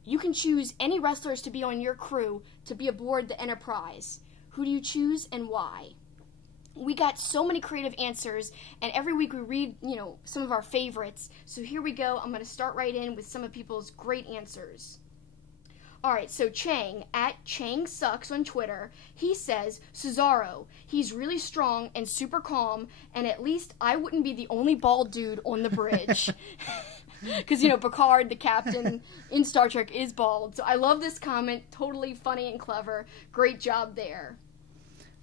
You can choose any wrestlers to be on your crew to be aboard the Enterprise. Who do you choose and why? We got so many creative answers, and every week we read, some of our favorites. So here we go. I'm going to start right in with some of people's great answers. Alright, so Chang, at Chang Sucks on Twitter, he says, Cesaro, he's really strong and super calm, and at least I wouldn't be the only bald dude on the bridge. Because, Picard, the captain in Star Trek, is bald. So I love this comment. Totally funny and clever. Great job there.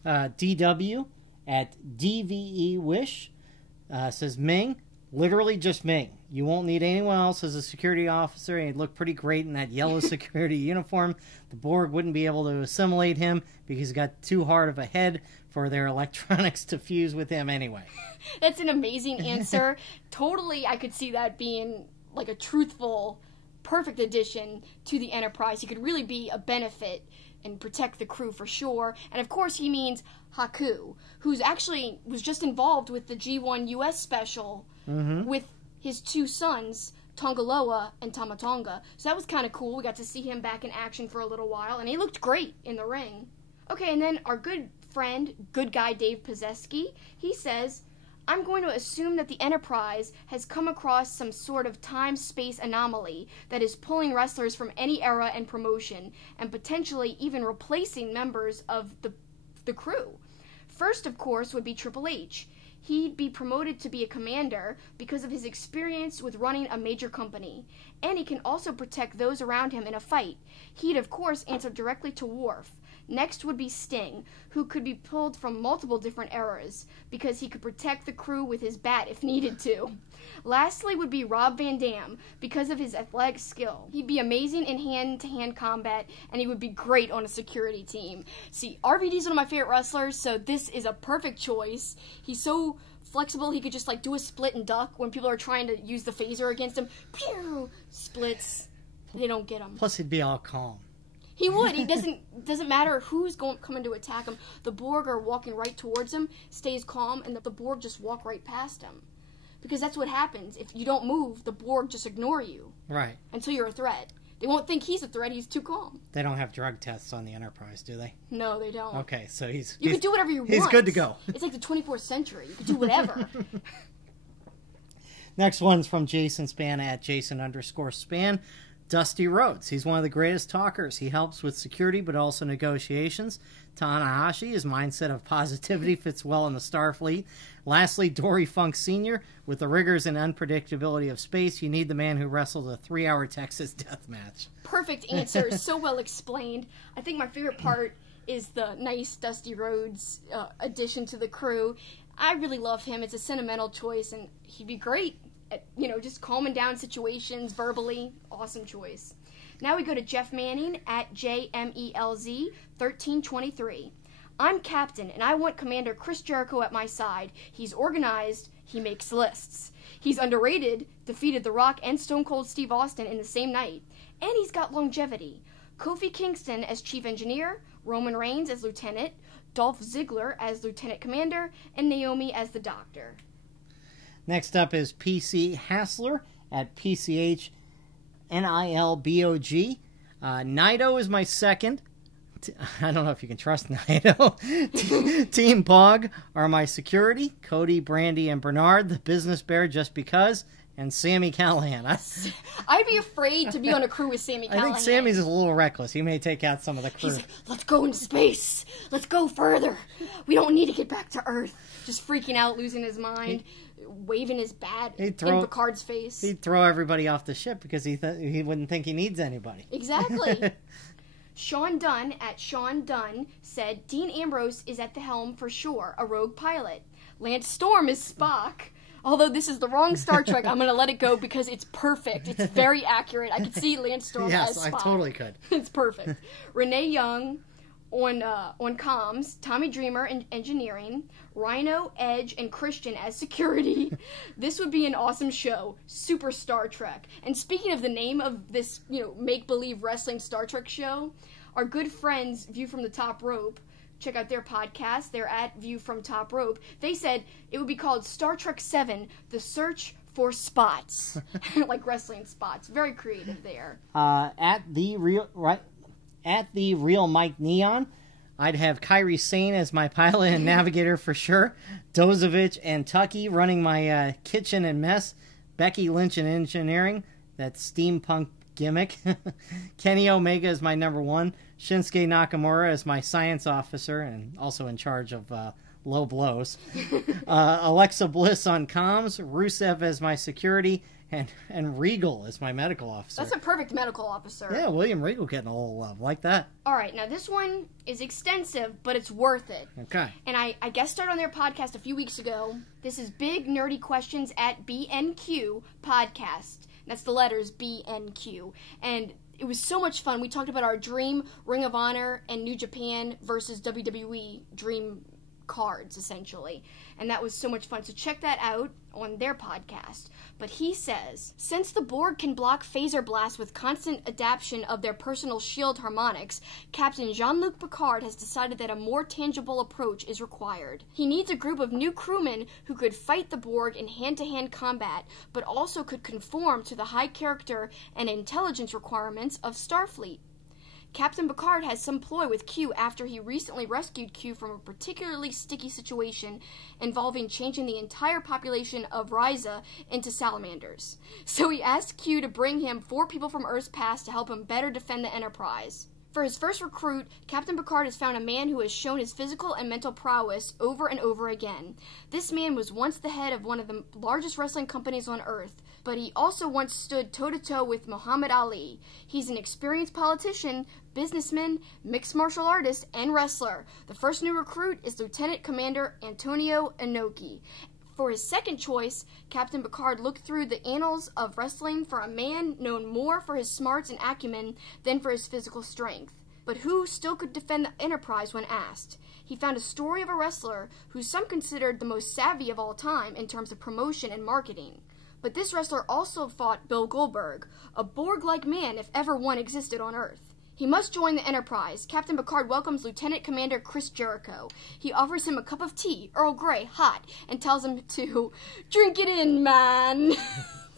DW at DVE Wish says, Ming, literally just Ming. You won't need anyone else as a security officer. He'd look pretty great in that yellow security uniform. The Borg wouldn't be able to assimilate him because he's got too hard of a head for their electronics to fuse with him anyway. That's an amazing answer. Totally, I could see that being like a truthful, perfect addition to the Enterprise. He could really be a benefit and protect the crew for sure. And of course he means Haku, who's actually was just involved with the G1 US special with his two sons, Tongaloa and Tamatonga. So that was kind of cool. We got to see him back in action for a little while, and he looked great in the ring. Okay, and then our good friend, good guy Dave Pozeski, he says, I'm going to assume that the Enterprise has come across some sort of time-space anomaly that is pulling wrestlers from any era and promotion, and potentially even replacing members of the crew. First, of course, would be Triple H. He'd be promoted to be a commander because of his experience with running a major company, and he can also protect those around him in a fight. He'd, of course, answer directly to Worf. Next would be Sting, who could be pulled from multiple different eras because he could protect the crew with his bat if needed to. Lastly would be Rob Van Dam because of his athletic skill. He'd be amazing in hand-to-hand combat, and he would be great on a security team. See, RVD's one of my favorite wrestlers, so this is a perfect choice. He's so flexible, he could just do a split and duck when people are trying to use the phaser against him. Pew! Splits. They don't get him. Plus he'd be all calm. He would. He doesn't matter who's coming to attack him. The Borg are walking right towards him, stays calm, and the Borg just walk right past him. Because that's what happens. If you don't move, the Borg just ignore you. Right. Until you're a threat. They won't think he's a threat. He's too calm. They don't have drug tests on the Enterprise, do they? No, they don't. Okay, so you can do whatever you want. He's good to go. It's like the 24th century. You can do whatever. Next one's from Jason Span at Jason_Span. Dusty Rhodes. He's one of the greatest talkers. He helps with security, but also negotiations. Tanahashi, his mindset of positivity fits well in the Starfleet. Lastly, Dory Funk Sr. With the rigors and unpredictability of space, you need the man who wrestled a 3-hour Texas death match. Perfect answer. So well explained. I think my favorite part is the nice Dusty Rhodes addition to the crew. I really love him. It's a sentimental choice, and he'd be great at, just calming down situations verbally. Awesome choice. Now we go to Jeff Manning at JMELZ1323. I'm captain, and I want Commander Chris Jericho at my side. He's organized. He makes lists. He's underrated, defeated The Rock and Stone Cold Steve Austin in the same night. And he's got longevity. Kofi Kingston as chief engineer, Roman Reigns as lieutenant, Dolph Ziggler as lieutenant commander, and Naomi as the doctor. Next up is PC Hassler at PCHNILBOG. Naito is my second. I don't know if you can trust Naito. Team Pog are my security. Cody, Brandy, and Bernard, the business bear just because, and Sammy Callahan. I'd be afraid to be on a crew with Sammy Callahan. I think Sammy's a little reckless. He may take out some of the crew. He's like, let's go into space. Let's go further. We don't need to get back to Earth. Just freaking out, losing his mind, waving his bat in Picard's face. He'd throw everybody off the ship because he wouldn't think he needs anybody. Exactly. Sean Dunn at Sean Dunn said, Dean Ambrose is at the helm for sure, a rogue pilot. Lance Storm is Spock. Although this is the wrong Star Trek, I'm going to let it go because it's perfect. It's very accurate. I could see Lance Storm as Spock. Yes, I totally could. It's perfect. Renee Young on comms, Tommy Dreamer in engineering, Rhino, Edge, and Christian as security. This would be an awesome show. Super Star Trek. And speaking of the name of this, make-believe wrestling Star Trek show, our good friends, View from the Top Rope, check out their podcast. They're at View from Top Rope. They said it would be called Star Trek 7, The Search for Spots. Like wrestling spots. Very creative there. At the real Mike Neon, I'd have Kairi Sane as my pilot and navigator for sure. Dozovich and Tucky running my kitchen and mess. Becky Lynch in engineering. That steampunk gimmick. Kenny Omega is my number 1. Shinsuke Nakamura as my science officer and also in charge of low blows. Alexa Bliss on comms. Rusev as my security. And Regal as my medical officer. That's a perfect medical officer. Yeah, William Regal getting a little love. Like that. All right, now this one is extensive, but it's worth it. Okay. And I guest starred on their podcast a few weeks ago. This is Big Nerdy Questions at BNQ Podcast. That's the letters BNQ. And it was so much fun. We talked about our dream Ring of Honor and New Japan versus WWE dream cards, essentially. And that was so much fun. So check that out on their podcast. But he says, since the Borg can block phaser blasts with constant adaptation of their personal shield harmonics, Captain Jean-Luc Picard has decided that a more tangible approach is required. He needs a group of new crewmen who could fight the Borg in hand-to-hand combat, but also could conform to the high character and intelligence requirements of Starfleet. Captain Picard has some ploy with Q after he recently rescued Q from a particularly sticky situation involving changing the entire population of Ryza into salamanders. So he asked Q to bring him 4 people from Earth's past to help him better defend the Enterprise. For his first recruit, Captain Picard has found a man who has shown his physical and mental prowess over and over again. This man was once the head of one of the largest wrestling companies on Earth, but he also once stood toe-to-toe with Muhammad Ali. He's an experienced politician, businessman, mixed martial artist, and wrestler. The first new recruit is Lieutenant Commander Antonio Inoki. For his second choice, Captain Picard looked through the annals of wrestling for a man known more for his smarts and acumen than for his physical strength, but who still could defend the Enterprise when asked. He found a story of a wrestler who some considered the most savvy of all time in terms of promotion and marketing. But this wrestler also fought Bill Goldberg, a Borg-like man if ever one existed on Earth. He must join the Enterprise. Captain Picard welcomes Lieutenant Commander Chris Jericho. He offers him a cup of tea, Earl Grey, hot, and tells him to drink it in, man.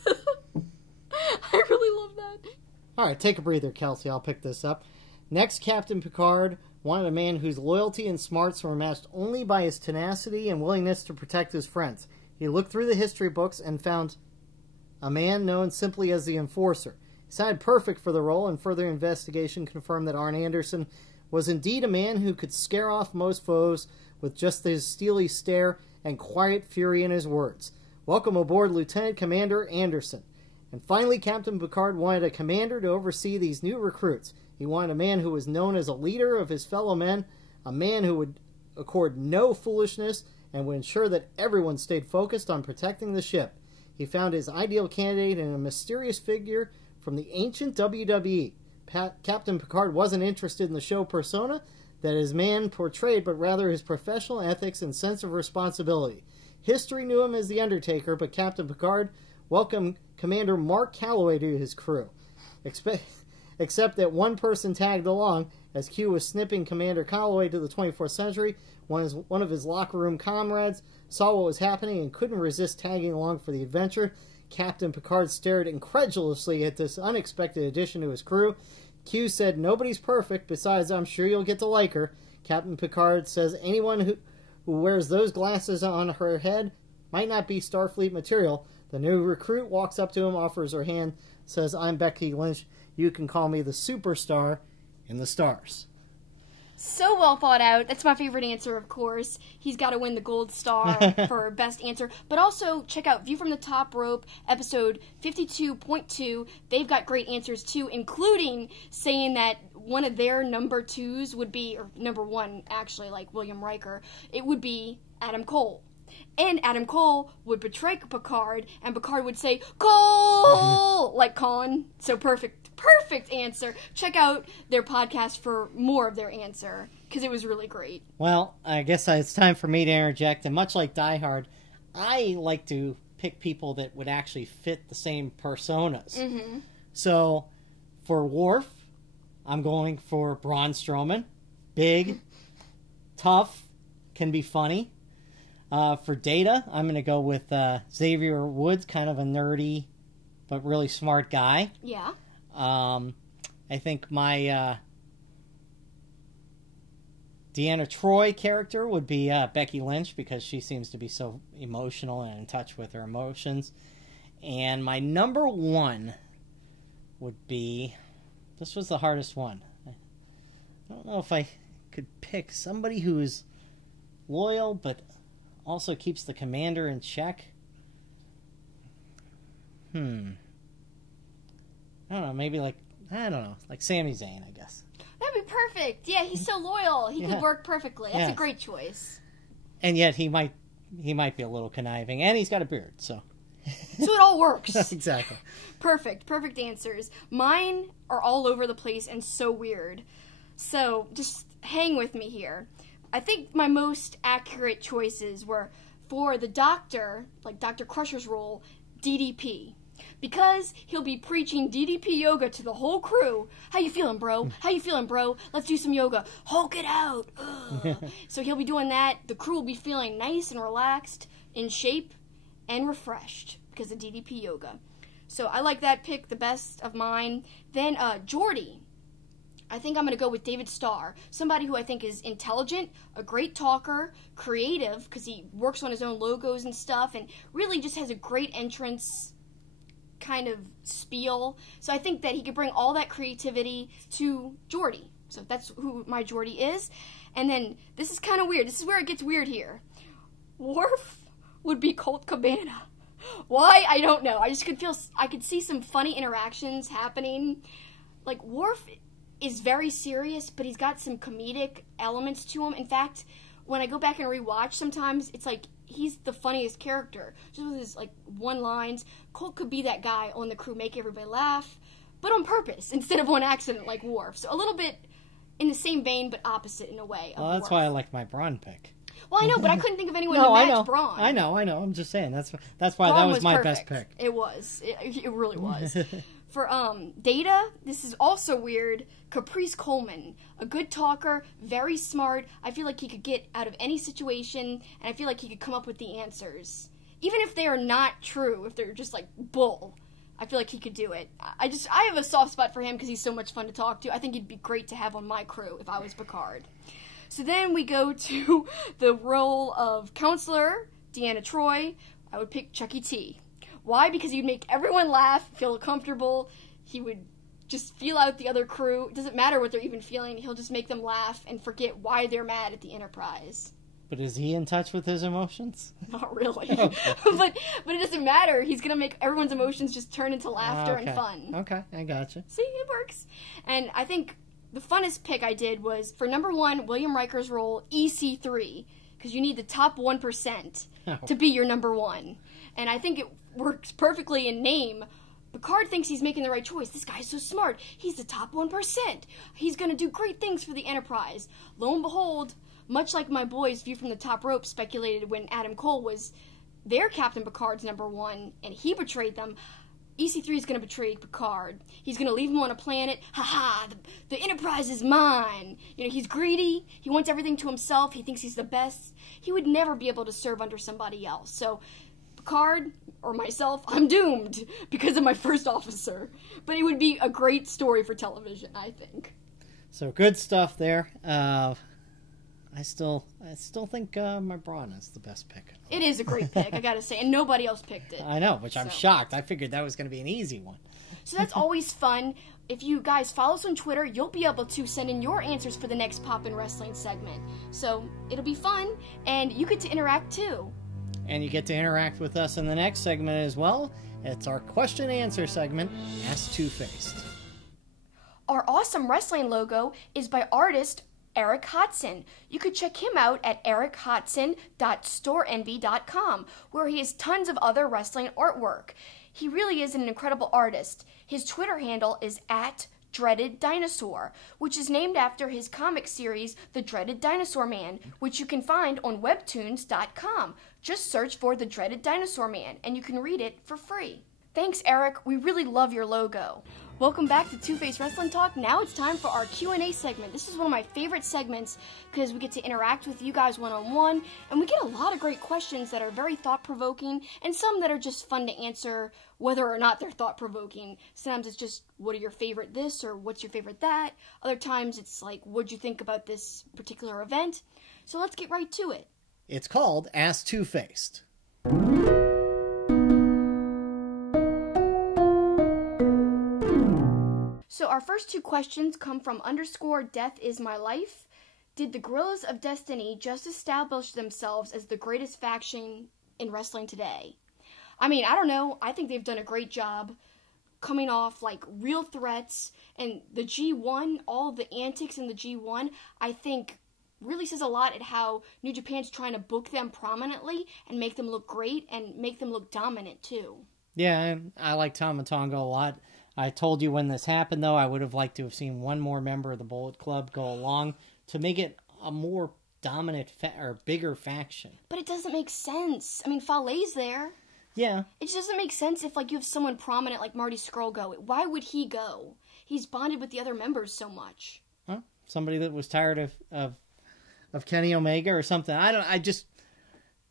I really love that. All right, take a breather, Kelsi. I'll pick this up. Next, Captain Picard wanted a man whose loyalty and smarts were matched only by his tenacity and willingness to protect his friends. He looked through the history books and found a man known simply as the Enforcer. He sounded perfect for the role, and further investigation confirmed that Arn Anderson was indeed a man who could scare off most foes with just his steely stare and quiet fury in his words. Welcome aboard, Lieutenant Commander Anderson. And finally, Captain Picard wanted a commander to oversee these new recruits. He wanted a man who was known as a leader of his fellow men, a man who would accord no foolishness and would ensure that everyone stayed focused on protecting the ship. He found his ideal candidate in a mysterious figure from the ancient WWE. Captain Picard wasn't interested in the show persona that his man portrayed, but rather his professional ethics and sense of responsibility. History knew him as The Undertaker, but Captain Picard welcomed Commander Mark Calloway to his crew. Except that one person tagged along. As Q was snipping Commander Calloway to the 24th century, one of his locker room comrades saw what was happening and couldn't resist tagging along for the adventure. Captain Picard stared incredulously at this unexpected addition to his crew. Q said, nobody's perfect, besides I'm sure you'll get to like her. Captain Picard says anyone who wears those glasses on her head might not be Starfleet material. The new recruit walks up to him, offers her hand, says, I'm Becky Lynch. You can call me the superstar in the stars. So well thought out. That's my favorite answer, of course. He's got to win the gold star for best answer. But also, check out View from the Top Rope, episode 52.2. They've got great answers, too, including saying that one of their number twos would be, or number one, actually, like William Riker, it would be Adam Cole. And Adam Cole would betray Picard, and Picard would say, Cole! Like Colin. So perfect answer. Check out their podcast for more of their answer, because it was really great. Well, I guess it's time for me to interject, and much like Die Hard, I like to pick people that would actually fit the same personas. Mm-hmm. So, for Worf, I'm going for Braun Strowman. Big, tough, can be funny. For Data, I'm going to go with Xavier Woods, kind of a nerdy but really smart guy. Yeah. I think my Deanna Troi character would be Becky Lynch, because she seems to be so emotional and in touch with her emotions. And my number one would be... This was the hardest one. I don't know if I could pick somebody who's loyal, but also keeps the commander in check. I don't know, maybe like Sami Zayn, I guess. That'd be perfect. Yeah, he's so loyal. He could work perfectly. That's a great choice. And yet he might be a little conniving, and he's got a beard, so. So it all works. Exactly. Perfect answers. Mine are all over the place and so weird. So just hang with me here. I think my most accurate choices were for the Doctor, like Dr. Crusher's role, DDP. Because he'll be preaching DDP yoga to the whole crew. How you feeling, bro? How you feeling, bro? Let's do some yoga. Hulk it out. So he'll be doing that. The crew will be feeling nice and relaxed, in shape, and refreshed because of DDP yoga. So I like that pick, the best of mine. Then Geordi. I think I'm going to go with David Starr, somebody who I think is intelligent, a great talker, creative, because he works on his own logos and stuff, and really just has a great entrance kind of spiel. So I think that he could bring all that creativity to Geordi. So that's who my Geordi is. And then, this is kind of weird. This is where it gets weird here. Worf would be Colt Cabana. Why? I don't know. I could see some funny interactions happening. Like, Worf is very serious, but he's got some comedic elements to him. In fact, when I go back and rewatch, sometimes it's like he's the funniest character, just with his like one-lines. Colt could be that guy on the crew, make everybody laugh, but on purpose instead of on accident, like Worf. So a little bit in the same vein, but opposite in a way. Well, that's why I like my Braun pick. Well, I know, but I couldn't think of anyone to match Braun. I know. I'm just saying that's why Braun that was my perfect. best pick. It was. It really was. For Data, this is also weird. Caprice Coleman, a good talker, very smart. I feel like he could get out of any situation, and I feel like he could come up with the answers. Even if they are not true, if they're just like bull, I feel like he could do it. I have a soft spot for him because he's so much fun to talk to. I think he'd be great to have on my crew if I was Picard. So then we go to the role of counselor, Deanna Troi. I would pick Chucky T. Why? Because he'd make everyone laugh, feel comfortable. He would just feel out the other crew. It doesn't matter what they're even feeling. He'll just make them laugh and forget why they're mad at the Enterprise. But is he in touch with his emotions? Not really. Okay. but it doesn't matter. He's going to make everyone's emotions just turn into laughter and fun. Okay, I gotcha. See, it works. And I think the funnest pick I did was, for number one, William Riker's role, EC3. Because you need the top 1% to be your number one. And I think it works perfectly in name. Picard thinks he's making the right choice. This guy's so smart. He's the top 1%. He's going to do great things for the Enterprise. Lo and behold, much like my boys View from the Top Rope speculated when Adam Cole was their Captain Picard's number one, and he betrayed them, EC3 is going to betray Picard. He's going to leave him on a planet. Ha-ha, the Enterprise is mine. You know, he's greedy. He wants everything to himself. He thinks he's the best. He would never be able to serve under somebody else. So Picard or myself, I'm doomed because of my first officer. But it would be a great story for television, I think. So good stuff there. I still think my Braun is the best pick. It is a great pick, I gotta say, and nobody else picked it. I know, which I'm shocked. I figured that was going to be an easy one. So that's always fun. If you guys follow us on Twitter, you'll be able to send in your answers for the next Poppin' Wrestling segment. So it'll be fun, and you get to interact too. And you get to interact with us in the next segment as well. It's our question and answer segment, Ask Two-Faced. Our awesome wrestling logo is by artist Eric Hodson. You could check him out at erichodson.storeenvy.com, where he has tons of other wrestling artwork. He really is an incredible artist. His Twitter handle is @DreadedDinosaur, which is named after his comic series, The Dreaded Dinosaur Man, which you can find on webtoons.com. Just search for The Dreaded Dinosaur Man, and you can read it for free. Thanks, Eric. We really love your logo. Welcome back to Two-Face Wrestling Talk. Now it's time for our Q&A segment. This is one of my favorite segments because we get to interact with you guys one-on-one, and we get a lot of great questions that are very thought-provoking, and some that are just fun to answer whether or not they're thought-provoking. Sometimes it's just, what are your favorite this, or what's your favorite that? Other times it's like, what'd you think about this particular event? So let's get right to it. It's called Ask Two-Faced. So our first two questions come from _DeathIsMyLife. Did the Gorillas of Destiny just establish themselves as the greatest faction in wrestling today? I mean, I don't know. I think they've done a great job coming off like real threats, and the G1, all the antics in the G1, I think really says a lot at how New Japan's trying to book them prominently and make them look great and make them look dominant too. Yeah, I like Tama Tonga a lot. I told you when this happened, though, I would have liked to have seen one more member of the Bullet Club go along to make it a more dominant or bigger faction. But it doesn't make sense. I mean, Fale's there. Yeah. It just doesn't make sense if, like, you have someone prominent like Marty Scurll go. Why would he go? He's bonded with the other members so much. Huh? Somebody that was tired of Kenny Omega or something.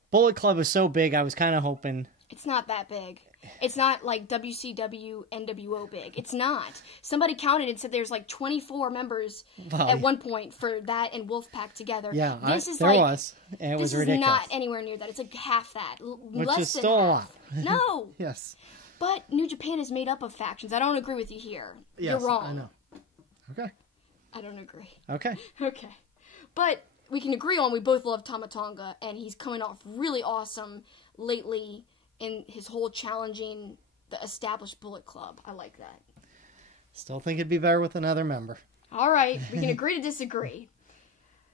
Bullet Club was so big, I was kind of hoping. It's not that big. It's not like WCW, NWO big. It's not. Somebody counted and said there's like 24 members at one point for that and Wolfpack together. Yeah, there was. And it was ridiculous. This is not anywhere near that. It's like half that. Which less is than still half. a lot. No. Yes. But New Japan is made up of factions. I don't agree with you here. Yes, You're wrong. I know. Okay. I don't agree. Okay. Okay. But we can agree on we both love Tama Tonga, and he's coming off really awesome lately in his whole challenging the established Bullet Club. I like that. Still think it'd be better with another member. All right, we can agree to disagree.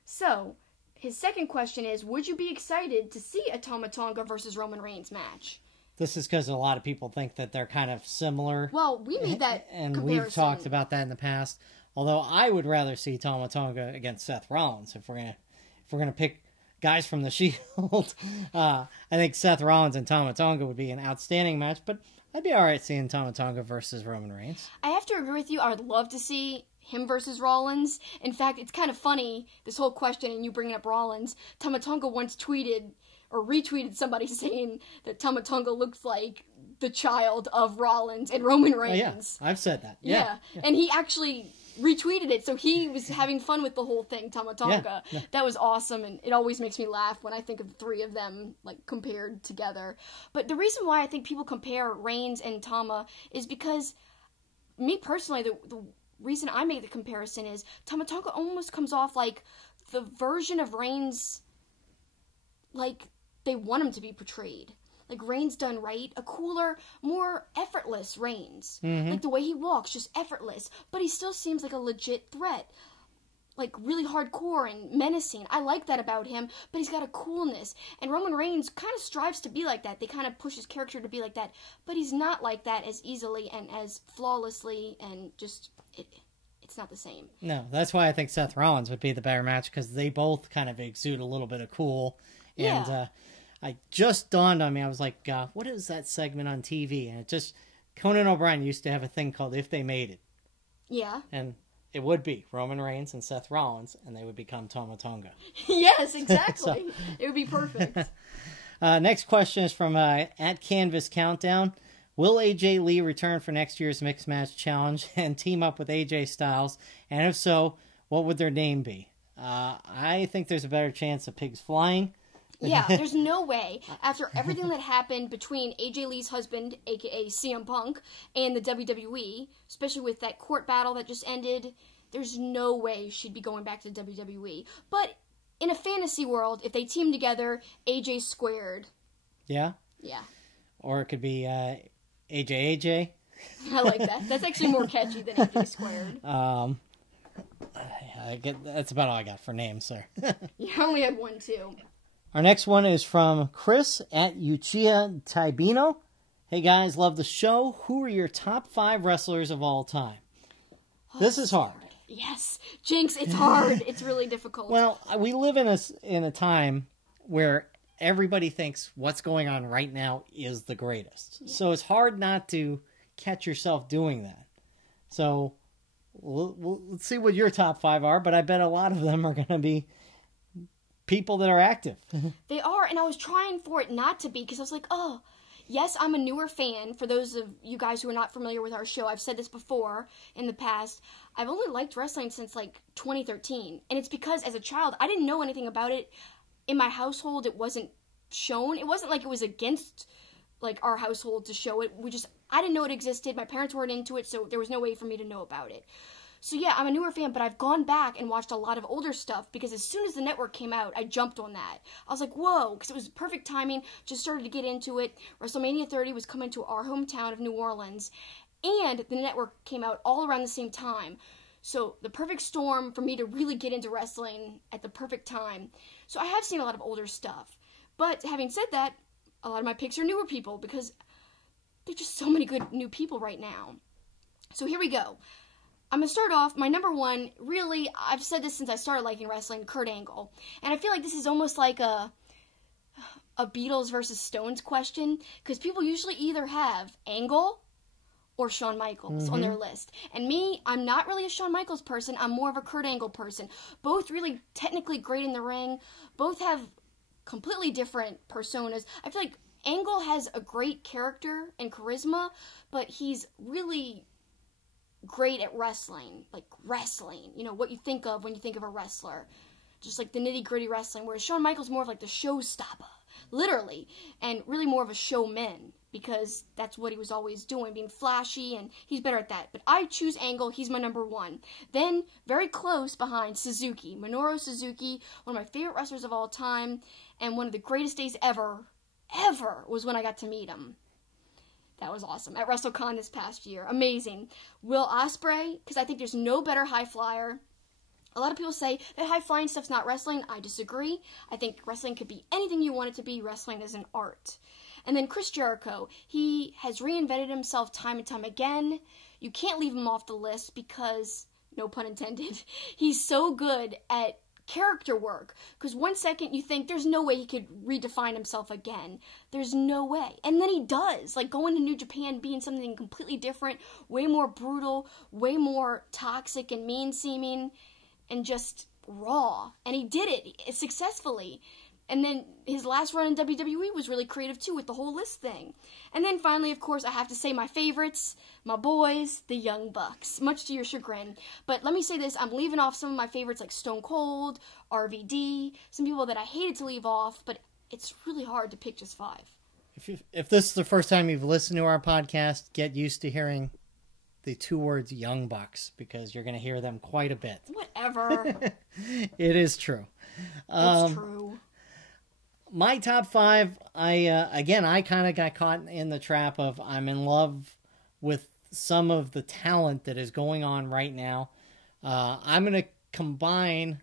So, his second question is, would you be excited to see a Tama Tonga versus Roman Reigns match? This is because a lot of people think that they're kind of similar. Well, we made that and comparison. We've talked about that in the past. Although I would rather see Tama Tonga against Seth Rollins if we're gonna pick guys from the Shield. I think Seth Rollins and Tama Tonga would be an outstanding match, but I'd be alright seeing Tama Tonga versus Roman Reigns. I have to agree with you. I would love to see him versus Rollins. In fact, it's kind of funny, this whole question, and you bringing up Rollins. Tama Tonga once tweeted or retweeted somebody saying that Tama Tonga looks like the child of Rollins and Roman Reigns. Oh, yeah, I've said that. Yeah. And he actually retweeted it, so he was having fun with the whole thing, Tama Tonga. Yeah. That was awesome, and it always makes me laugh when I think of the three of them, like, compared together. But the reason why I think people compare Reigns and Tama is because, me personally, the reason I make the comparison is Tama Tonga almost comes off like the version of Reigns, like, they want him to be portrayed. Like, Reigns done right, a cooler, more effortless Reigns. Mm-hmm. Like, the way he walks, just effortless. But he still seems like a legit threat. Like, really hardcore and menacing. I like that about him, but he's got a coolness. And Roman Reigns kind of strives to be like that. They kind of push his character to be like that. But he's not like that as easily and as flawlessly, and just, it's not the same. No, that's why I think Seth Rollins would be the better match, because they both kind of exude a little bit of cool. And, yeah. I just dawned on me, I was like, what is that segment on TV? And Conan O'Brien used to have a thing called If They Made It. Yeah. And it would be Roman Reigns and Seth Rollins, and they would become Tama Tonga. Yes, exactly. It would be perfect. Next question is from at Canvas Countdown. Will AJ Lee return for next year's Mixed Match Challenge and team up with AJ Styles? And if so, what would their name be? I think there's a better chance of pigs flying. Yeah, there's no way. After everything that happened between AJ Lee's husband, a.k.a. CM Punk, and the WWE, especially with that court battle that just ended, there's no way she'd be going back to WWE. But in a fantasy world, if they team together, AJ squared. Yeah? Yeah. Or it could be AJ. I like that. That's actually more catchy than AJ squared. That's about all I got for names, sir. You only had one, too. Our next one is from Chris at Uchiha Taibino. Hey guys, love the show. Who are your top 5 wrestlers of all time? This is hard. Yes. Jinx, it's hard. It's really difficult. Well, we live in a time where everybody thinks what's going on right now is the greatest. Yeah. So it's hard not to catch yourself doing that. So let's see what your top 5 are, but I bet a lot of them are going to be people that are active. They are, and I was trying for it not to be, because I was like, oh, yes, I'm a newer fan. For those of you guys who are not familiar with our show, I've said this before in the past. I've only liked wrestling since, 2013, and it's because, as a child, I didn't know anything about it. In my household, it wasn't shown. It wasn't like it was against, our household to show it. I didn't know it existed. My parents weren't into it, so there was no way for me to know about it. So yeah, I'm a newer fan, but I've gone back and watched a lot of older stuff because as soon as the network came out, I jumped on that. I was like, whoa, because it was perfect timing, just started to get into it. WrestleMania 30 was coming to our hometown of New Orleans, and the network came out all around the same time. So the perfect storm for me to really get into wrestling at the perfect time. So I have seen a lot of older stuff. But having said that, a lot of my picks are newer people because there's just so many good new people right now. So here we go. I'm going to start off, my number 1, really, I've said this since I started liking wrestling, Kurt Angle. And I feel like this is almost like a Beatles versus Stones question, because people usually either have Angle or Shawn Michaels on their list. And me, I'm not really a Shawn Michaels person, I'm more of a Kurt Angle person. Both really technically great in the ring, both have completely different personas. I feel like Angle has a great character and charisma, but he's really great at wrestling, what you think of when you think of a wrestler, just like the nitty-gritty wrestling, whereas Shawn Michaels more of like the showstopper, literally, and really more of a showman, because that's what he was always doing, being flashy, and he's better at that. But I choose Angle, he's my number 1. Then, very close behind, Suzuki, Minoru Suzuki, one of my favorite wrestlers of all time, and one of the greatest days ever was when I got to meet him. That was awesome. At WrestleCon this past year. Amazing. Will Ospreay, because I think there's no better high flyer. A lot of people say that high flying stuff's not wrestling. I disagree. I think wrestling could be anything you want it to be. Wrestling is an art. And then Chris Jericho. He has reinvented himself time and time again. You can't leave him off the list because, no pun intended, he's so good at character work, because one second you think there's no way he could redefine himself again. There's no way. And then he does. Going to New Japan, being something completely different, way more brutal, way more toxic and mean-seeming, and just raw. And he did it successfully. And then his last run in WWE was really creative too, with the whole list thing. And then finally, of course, I have to say my favorites, my boys, the Young Bucks, much to your chagrin. But let me say this, I'm leaving off some of my favorites like Stone Cold, RVD, some people that I hated to leave off, but it's really hard to pick just 5. If this is the first time you've listened to our podcast, get used to hearing the 2 words Young Bucks, because you're going to hear them quite a bit. Whatever. It is true. It's true. My top 5, I kind of got caught in the trap of I'm in love with some of the talent that is going on right now. I'm going to combine,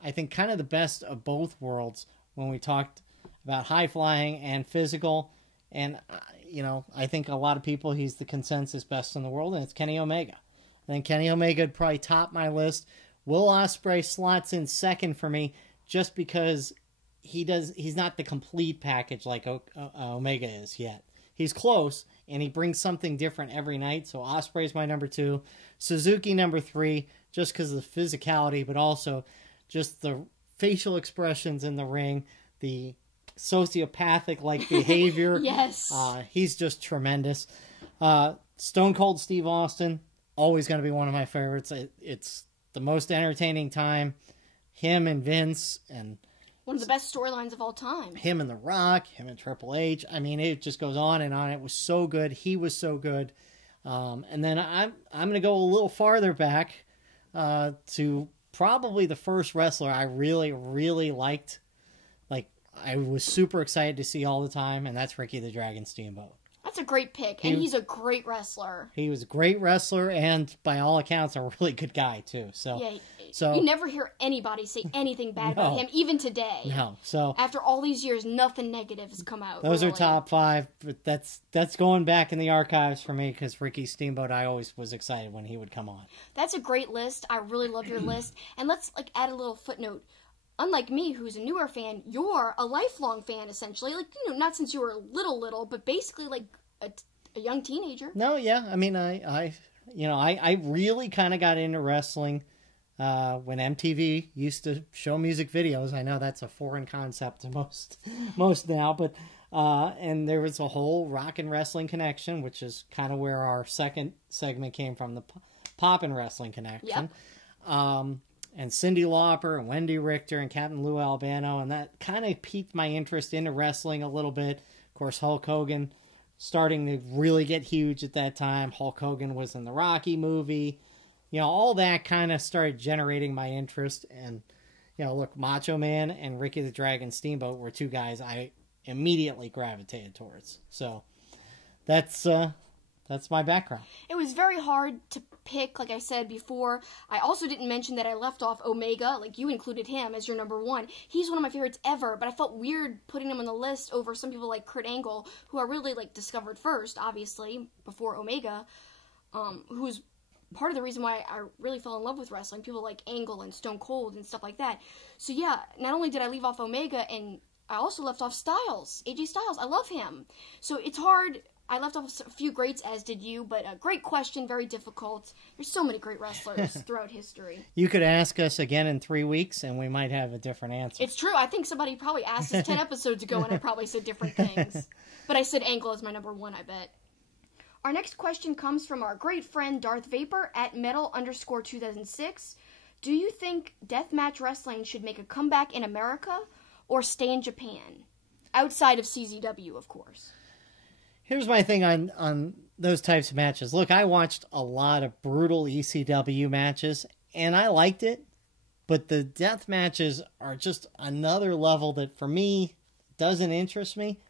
I think, kind of the best of both worlds when we talked about high flying and physical. And, I think a lot of people, he's the consensus best in the world, and it's Kenny Omega. I think Kenny Omega would probably top my list. Will Ospreay slots in second for me just because he's not the complete package like Omega is yet. He's close, and he brings something different every night, so Ospreay's my number 2. Suzuki number 3, just because of the physicality, but also just the facial expressions in the ring, the sociopathic-like behavior. Yes. He's just tremendous. Stone Cold Steve Austin, always going to be one of my favorites. It's the most entertaining time. Him and Vince, and one of the best storylines of all time. Him and The Rock, him and Triple H. I mean, it just goes on and on. It was so good. He was so good. And then I'm going to go a little farther back to probably the first wrestler I really, really liked. Like, I was super excited to see all the time, and that's Ricky the Dragon Steamboat. That's a great pick, and he's a great wrestler. He was a great wrestler, and by all accounts, a really good guy, too. So you never hear anybody say anything bad about him, even today. No, so after all these years, nothing negative has come out. Those are top 5, but that's going back in the archives for me, because Ricky Steamboat, I always was excited when he would come on. That's a great list. I really love your list, and let's add a little footnote. Unlike me, who's a newer fan, you're a lifelong fan, essentially. Not since you were little, but basically a young teenager. No, yeah. I mean, I really kind of got into wrestling when MTV used to show music videos. I know that's a foreign concept to most now, but and there was a whole rock and wrestling connection, which is kind of where our second segment came from, the pop and wrestling connection. Yep. And Cyndi Lauper and Wendy Richter and Captain Lou Albano, and that kind of piqued my interest into wrestling a little bit. Of course, Hulk Hogan starting to really get huge at that time. Hulk Hogan was in the Rocky movie. All that kind of started generating my interest. And, look, Macho Man and Ricky the Dragon Steamboat were two guys I immediately gravitated towards. So that's my background. It was very hard to pick, like I said before. I also didn't mention that I left off Omega. You included him as your number 1. He's one of my favorites ever, but I felt weird putting him on the list over some people like Kurt Angle, who I really discovered first, obviously, before Omega, who's part of the reason why I really fell in love with wrestling. People like Angle and Stone Cold and stuff like that. So yeah, not only did I leave off Omega, and I also left off Styles, AJ Styles. I love him. So it's hard. I left off a few greats, as did you, but a great question, very difficult. There's so many great wrestlers throughout history. You could ask us again in 3 weeks, and we might have a different answer. It's true. I think somebody probably asked us 10 episodes ago, and I probably said different things. But I said Angle as my number 1, I bet. Our next question comes from our great friend Darth Vapor at Metal_2006. Do you think deathmatch wrestling should make a comeback in America or stay in Japan? Outside of CZW, of course. Here's my thing on those types of matches. Look, I watched a lot of brutal ECW matches, and I liked it, but the death matches are just another level that, for me, doesn't interest me.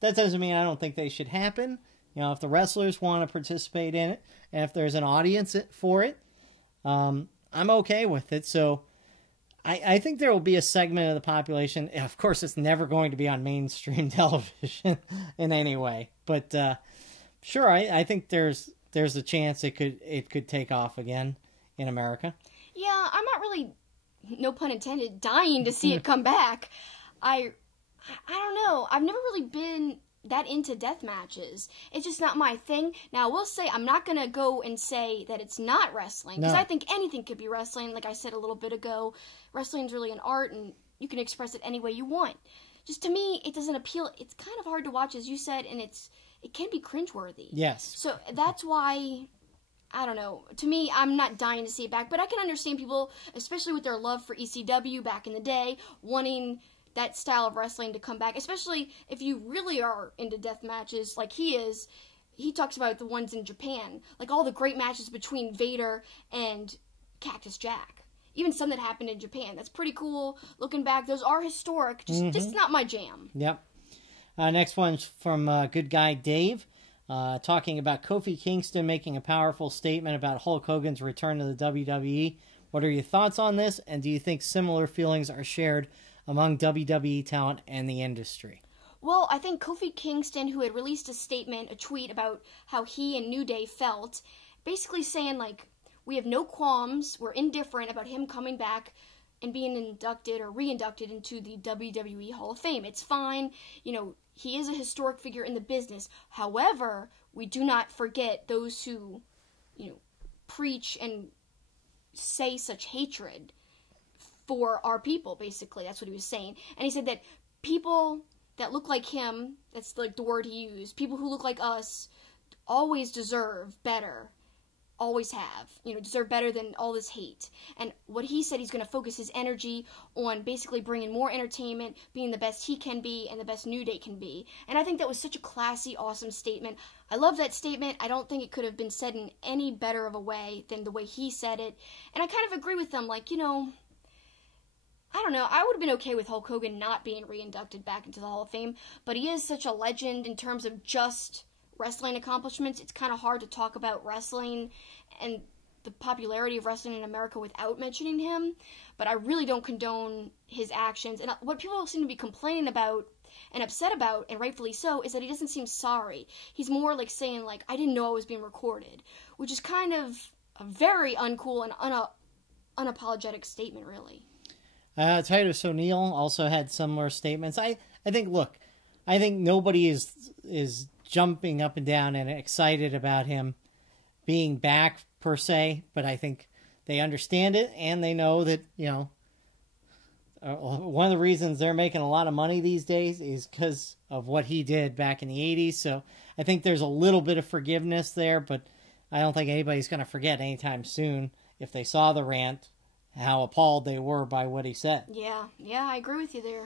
That doesn't mean I don't think they should happen. If the wrestlers want to participate in it, and if there's an audience for it, I'm okay with it. So I think there will be a segment of the population. Of course, it's never going to be on mainstream television in any way. But sure, I think there's a chance it could take off again in America. Yeah, I'm not really, no pun intended, dying to see it come back. I don't know. I've never really been that into death matches. It's just not my thing. Now, I will say, I'm not going to go and say that it's not wrestling, because I think anything could be wrestling. Like I said a little bit ago, wrestling's really an art, and you can express it any way you want. Just to me, it doesn't appeal. It's kind of hard to watch, as you said, and it can be cringeworthy. Yes. So that's why, I don't know. To me, I'm not dying to see it back, but I can understand people, especially with their love for ECW back in the day, wanting that style of wrestling to come back, especially if you really are into death matches like he is. He talks about the ones in Japan, like all the great matches between Vader and Cactus Jack. Even some that happened in Japan. That's pretty cool. Looking back, those are historic. Just not my jam. Yep. Next one's from Good Guy Dave, talking about Kofi Kingston making a powerful statement about Hulk Hogan's return to the WWE. What are your thoughts on this, and do you think similar feelings are shared among WWE talent and the industry? Well, I think Kofi Kingston, who had released a statement, a tweet about how he and New Day felt, basically saying, we have no qualms, we're indifferent about him coming back and being inducted or re-inducted into the WWE Hall of Fame. It's fine. He is a historic figure in the business. However, we do not forget those who, preach and say such hatred for our people, basically. That's what he was saying. And he said that people that look like him, that's like the word he used, people who look like us always deserve better. Always have, deserve better than all this hate. And what he said, he's going to focus his energy on basically bringing more entertainment, being the best he can be, and the best New Day can be. And I think that was such a classy, awesome statement. I love that statement. I don't think it could have been said in any better of a way than the way he said it. And I kind of agree with them, like, I don't know, I would have been okay with Hulk Hogan not being reinducted back into the Hall of Fame, but he is such a legend in terms of just wrestling accomplishments. It's kind of hard to talk about wrestling and the popularity of wrestling in America without mentioning him, but I really don't condone his actions. And what people seem to be complaining about and upset about, and rightfully so, is that he doesn't seem sorry. He's more like saying, like, I didn't know I was being recorded, which is kind of a very uncool and unapologetic statement, really. Titus O'Neil also had similar statements. I think nobody is jumping up and down and excited about him being back per se, but I think they understand it and they know that, one of the reasons they're making a lot of money these days is because of what he did back in the 80s. So I think there's a little bit of forgiveness there, but I don't think anybody's going to forget anytime soon if they saw the rant, how appalled they were by what he said. Yeah, I agree with you there.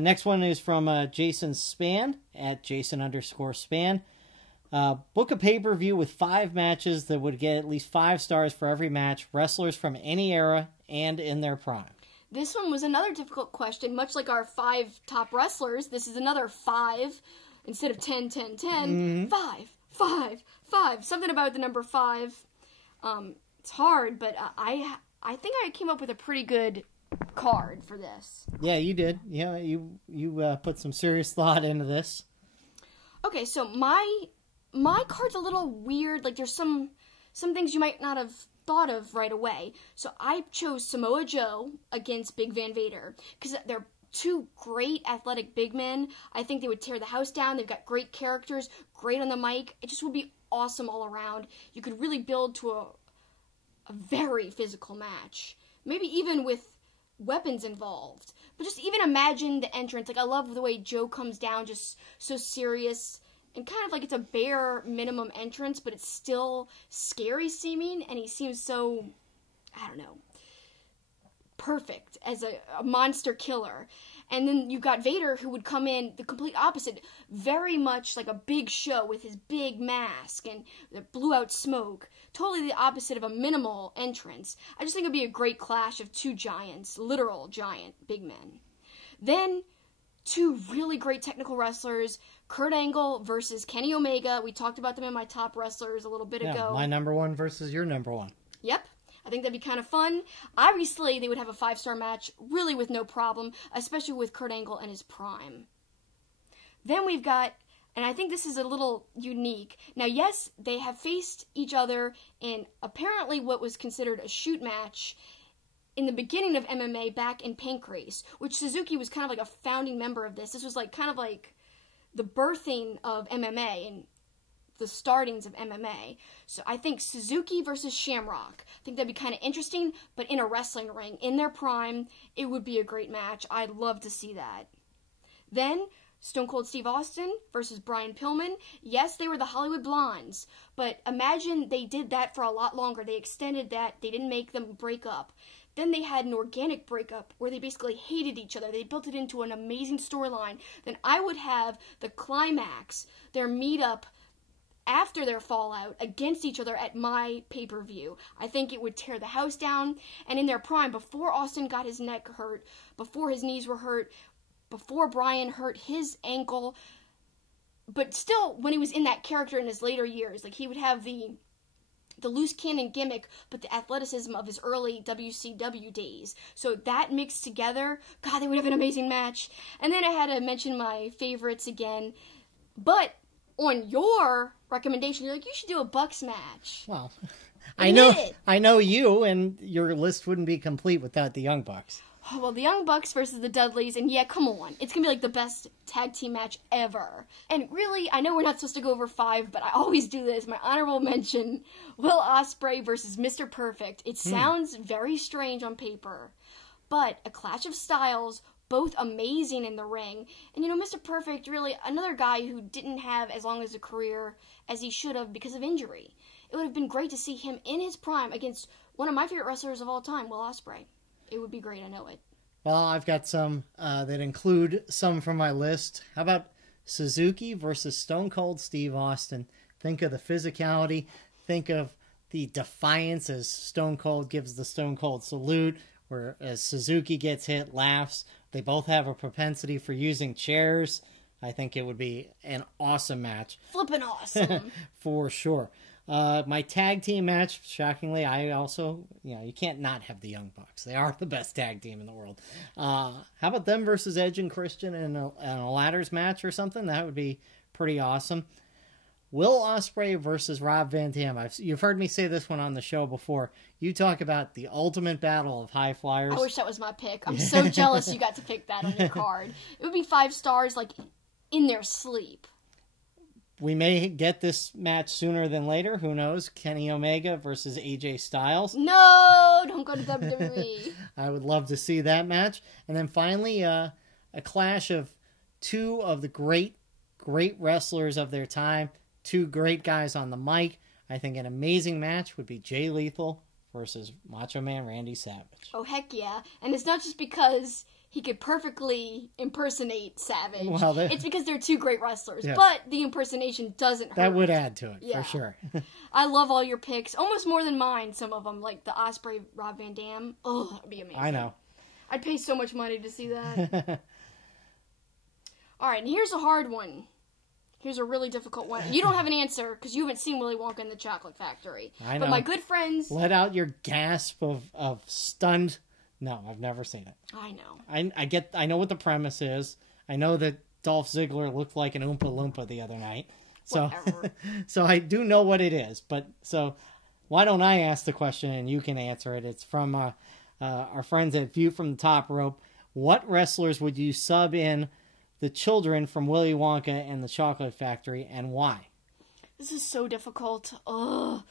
Next one is from Jason Span, at Jason_Span. Book a pay-per-view with 5 matches that would get at least 5 stars for every match, wrestlers from any era and in their prime. This one was another difficult question. Much like our 5 top wrestlers, this is another 5 instead of 10, 10, 10. 5. Something about the number 5. It's hard, but I think I came up with a pretty good card for this. Yeah, you did. Yeah, you put some serious thought into this. Okay, so my card's a little weird. Like, there's some things you might not have thought of right away. So I chose Samoa Joe against Big Van Vader because they're 2 great athletic big men. I think they would tear the house down. They've got great characters, great on the mic. It just would be awesome all around. You could really build to a very physical match. Maybe even with weapons involved. But just even imagine the entrance. Like, I love the way Joe comes down just so serious and kind of like it's a bare minimum entrance, but it's still scary seeming, and he seems so, I don't know, perfect as a monster killer. And then you've got Vader, who would come in the complete opposite, very much like a big show with his big mask and the blew out smoke. Totally the opposite of a minimal entrance. I just think it'd be a great clash of 2 giants, literal giant big men. Then 2 really great technical wrestlers, Kurt Angle versus Kenny Omega. We talked about them in my top wrestlers a little bit ago. My number 1 versus your number 1. Yep. I think that'd be kind of fun. Obviously, they would have a 5-star match, really with no problem, especially with Kurt Angle and his prime. Then we've got, and I think this is a little unique. Now, yes, they have faced each other in apparently what was considered a shoot match in the beginning of MMA back in Pancrase, which Suzuki was kind of like a founding member of this. This was like kind of like the birthing of MMA and the startings of MMA. So I think Suzuki versus Shamrock. I think that'd be kind of interesting, but in a wrestling ring, in their prime, it would be a great match. I'd love to see that. Then Stone Cold Steve Austin versus Brian Pillman. Yes, they were the Hollywood Blondes, but imagine they did that for a lot longer. They extended that. They didn't make them break up. Then they had an organic breakup where they basically hated each other. They built it into an amazing storyline. Then I would have the Climax, their meetup after their fallout against each other at my pay-per-view. I think it would tear the house down. And in their prime, before Austin got his neck hurt, before his knees were hurt, before Brian hurt his ankle, but still when he was in that character in his later years, like he would have the loose cannon gimmick, but the athleticism of his early WCW days. So that mixed together, God, they would have an amazing match. And then I had to mention my favorites again. But on your recommendation, you're like, you should do a Bucks match. Well, I know you, and your list wouldn't be complete without the Young Bucks. Oh, well, the Young Bucks versus the Dudleys, and yeah, come on. It's going to be like the best tag team match ever. And really, I know we're not supposed to go over 5, but I always do this. My honorable mention, Will Ospreay versus Mr. Perfect. It sounds very strange on paper, but a clash of styles, both amazing in the ring. And, Mr. Perfect, really, another guy who didn't have as long as a career as he should have because of injury. It would have been great to see him in his prime against one of my favorite wrestlers of all time, Will Ospreay. It would be great, I know it. Well, I've got some that include some from my list. How about Suzuki versus Stone Cold Steve Austin? Think of the physicality. Think of the defiance as Stone Cold gives the Stone Cold salute, whereas Suzuki gets hit, laughs. They both have a propensity for using chairs. I think it would be an awesome match. Flippin' awesome. For sure. My tag team match, shockingly, I also, you can't not have the Young Bucks. They are the best tag team in the world. How about them versus Edge and Christian in a ladders match or something? That would be pretty awesome. Will Ospreay versus Rob Van Dam. You've heard me say this one on the show before. You talk about the ultimate battle of high flyers. I wish that was my pick. I'm so jealous you got to pick that on your card. It would be 5 stars, like, in their sleep. We may get this match sooner than later. Who knows? Kenny Omega versus AJ Styles. No! Don't go to WWE. I would love to see that match. And then finally, a clash of 2 of the great wrestlers of their time. 2 great guys on the mic. I think an amazing match would be Jay Lethal versus Macho Man Randy Savage. Oh, heck yeah. And it's not just because he could perfectly impersonate Savage. Well, it's because they're 2 great wrestlers. Yes. But the impersonation doesn't hurt. That would add to it, yeah. for sure. I love all your picks. Almost more than mine, some of them. Like the Ospreay, Rob Van Dam. Oh, that would be amazing. I know. I'd pay so much money to see that. All right, and here's a hard one. Here's a really difficult one. You don't have an answer because you haven't seen Willy Wonka and the Chocolate Factory. I know. But my good friends... Let out your gasp of stunned... No, I've never seen it. I know. I know what the premise is. I know that Dolph Ziggler looked like an Oompa Loompa the other night. So, whatever. So I do know what it is. But so why don't I ask the question and you can answer it? It's from our friends at View from the Top Rope. What wrestlers would you sub in the children from Willy Wonka and the Chocolate Factory, and why? This is so difficult. Ugh.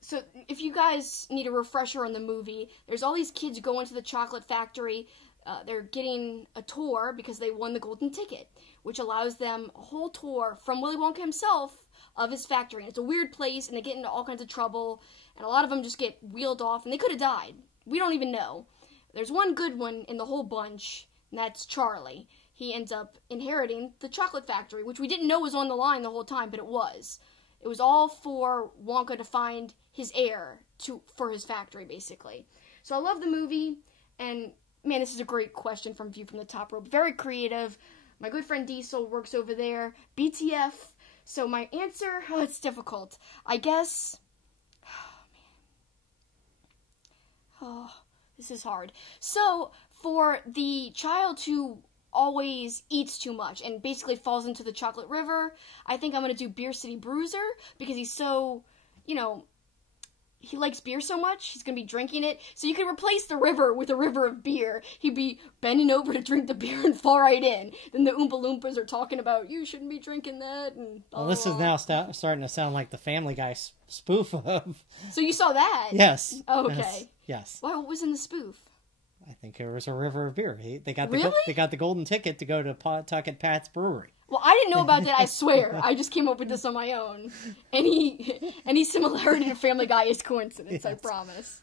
So, if you guys need a refresher on the movie, there's all these kids going to the Chocolate Factory. They're getting a tour because they won the golden ticket, which allows them a whole tour from Willy Wonka himself of his factory. And it's a weird place, and they get into all kinds of trouble, and a lot of them just get wheeled off, and they could have died. We don't even know. There's one good one in the whole bunch, and that's Charlie. He ends up inheriting the Chocolate Factory, which we didn't know was on the line the whole time, but it was. It was all for Wonka to find his heir for his factory, basically. So I love the movie, and man, this is a great question from View from the Top Rope. Very creative. My good friend Diesel works over there. BTF. So my answer, it's difficult. I guess, this is hard. So for the child who always eats too much and basically falls into the chocolate river, I think I'm going to do Beer City Bruiser because he's so, he likes beer so much, he's going to be drinking it. So you could replace the river with a river of beer. He'd be bending over to drink the beer and fall right in. Then the Oompa Loompas are talking about, you shouldn't be drinking that. And well, this is now starting to sound like the Family Guy spoof of... So you saw that? Yes. Oh, okay. Yes. Well, what was in the spoof? I think it was a river of beer. They got the golden ticket to go to Pawtucket Pat's Brewery. Well, I didn't know about that, I swear. I just came up with this on my own. Any similarity to Family Guy is coincidence, yes. I promise.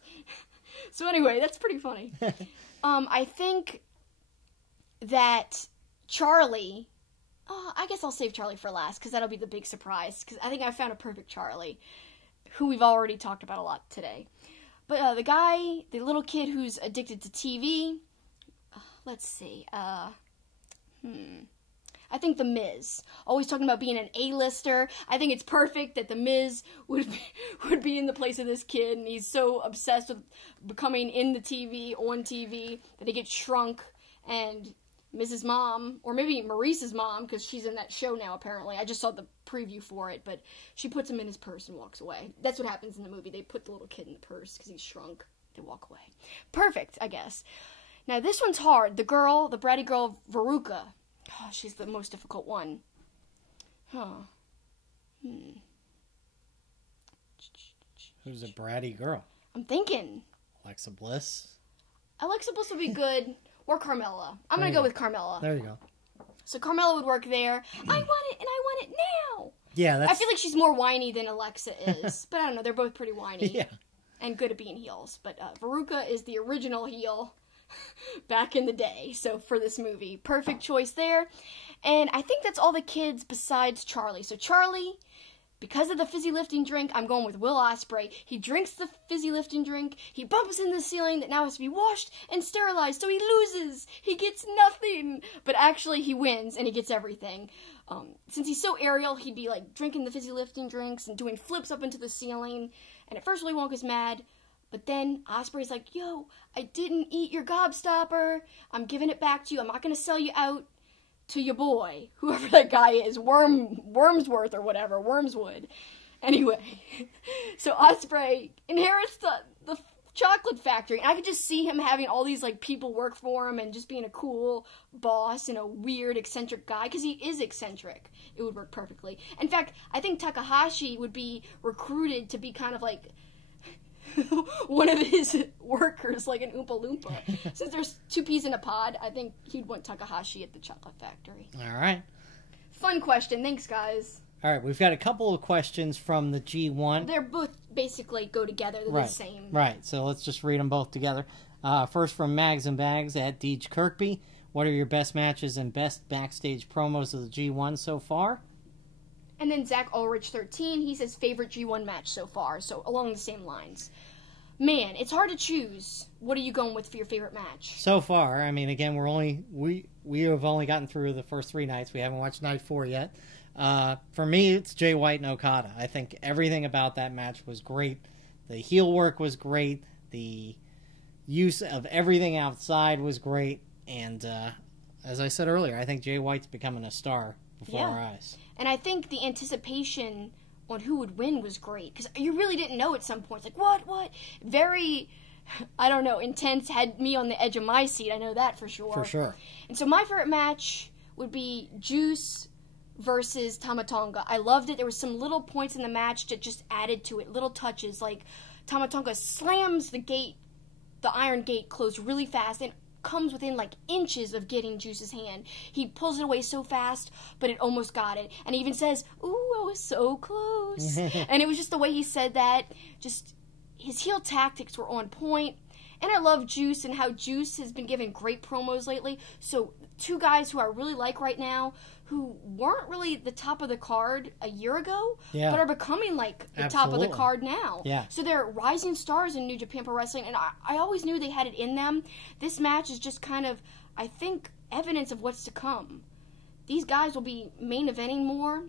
So anyway, that's pretty funny. I think that Charlie... I guess I'll save Charlie for last, because that'll be the big surprise. Because I think I found a perfect Charlie, who we've already talked about a lot today. But the little kid who's addicted to TV, let's see, I think The Miz. Always talking about being an A-lister. I think it's perfect that The Miz would be in the place of this kid, and he's so obsessed with becoming on TV, that he gets shrunk, and Mrs. Mom, or maybe Maurice's mom, because she's in that show now, apparently. I just saw the preview for it, but she puts him in his purse and walks away. That's what happens in the movie. They put the little kid in the purse because he's shrunk. They walk away. Perfect, I guess. Now, this one's hard. The bratty girl, Veruca. Oh, she's the most difficult one. Who's a bratty girl? I'm thinking. Alexa Bliss? Alexa Bliss would be good. or Carmella. I'm going to go with Carmella. There you go. So Carmella would work there. I want it, and I want it now. Yeah, that's... I feel like she's more whiny than Alexa is. But I don't know. They're both pretty whiny. Yeah. And good at being heels. But Veruca is the original heel back in the day. So for this movie, perfect choice there. And I think that's all the kids besides Charlie. So Charlie, because of the fizzy lifting drink, I'm going with Will Ospreay. He drinks the fizzy lifting drink. He bumps in the ceiling that now has to be washed and sterilized. So he loses. He gets nothing. But actually he wins and he gets everything. Since he's so aerial, he'd be like drinking the fizzy lifting drinks and doing flips up into the ceiling. And at first Willy Wonka's mad. But then Ospreay's like, yo, I didn't eat your gobstopper. I'm giving it back to you. I'm not going to sell you out to your boy, whoever that guy is, Wormsworth or whatever, Wormswood. Anyway, so Ospreay inherits the chocolate factory, and I could just see him having all these like people work for him and just being a cool boss and a weird eccentric guy, because he is eccentric. It would work perfectly. In fact, I think Takahashi would be recruited to be kind of like one of his workers, like an Oompa Loompa. Since there's two peas in a pod, I think he'd want Takahashi at the chocolate factory. All right. Fun question. Thanks, guys. All right, we've got a couple of questions from the G1. They're both basically go together. They're right. the same. Right, so let's just read them both together. First from Mags and Bags at Deej Kirkby. What are your best matches and best backstage promos of the G1 so far? And then Zach Ulrich 13, he says favorite G1 match so far, so along the same lines. Man, it's hard to choose. What are you going with for your favorite match? So far, I mean, again, we have only gotten through the first 3 nights. We haven't watched night 4 yet. For me, it's Jay White and Okada. I think everything about that match was great. The heel work was great. The use of everything outside was great. And as I said earlier, I think Jay White's becoming a star before our eyes. And I think the anticipation on who would win was great, because you really didn't know at some points. Like, what? Very, I don't know, intense, had me on the edge of my seat. I know that for sure. For sure. And so my favorite match would be Juice versus Tama Tonga. I loved it. There were some little points in the match that just added to it, little touches, like Tama Tonga slams the iron gate closed really fast, and comes within like inches of getting Juice's hand. He pulls it away so fast, but it almost got it. And he even says, "Ooh, I was so close." And it was just the way he said that. Just his heel tactics were on point. And I love Juice and how Juice has been giving great promos lately. So 2 guys who I really like right now, who weren't really the top of the card a year ago, but are becoming like the top of the card now. Yeah. So they're rising stars in New Japan Pro Wrestling, and I always knew they had it in them. This match is just kind of, I think, evidence of what's to come. These guys will be main eventing more,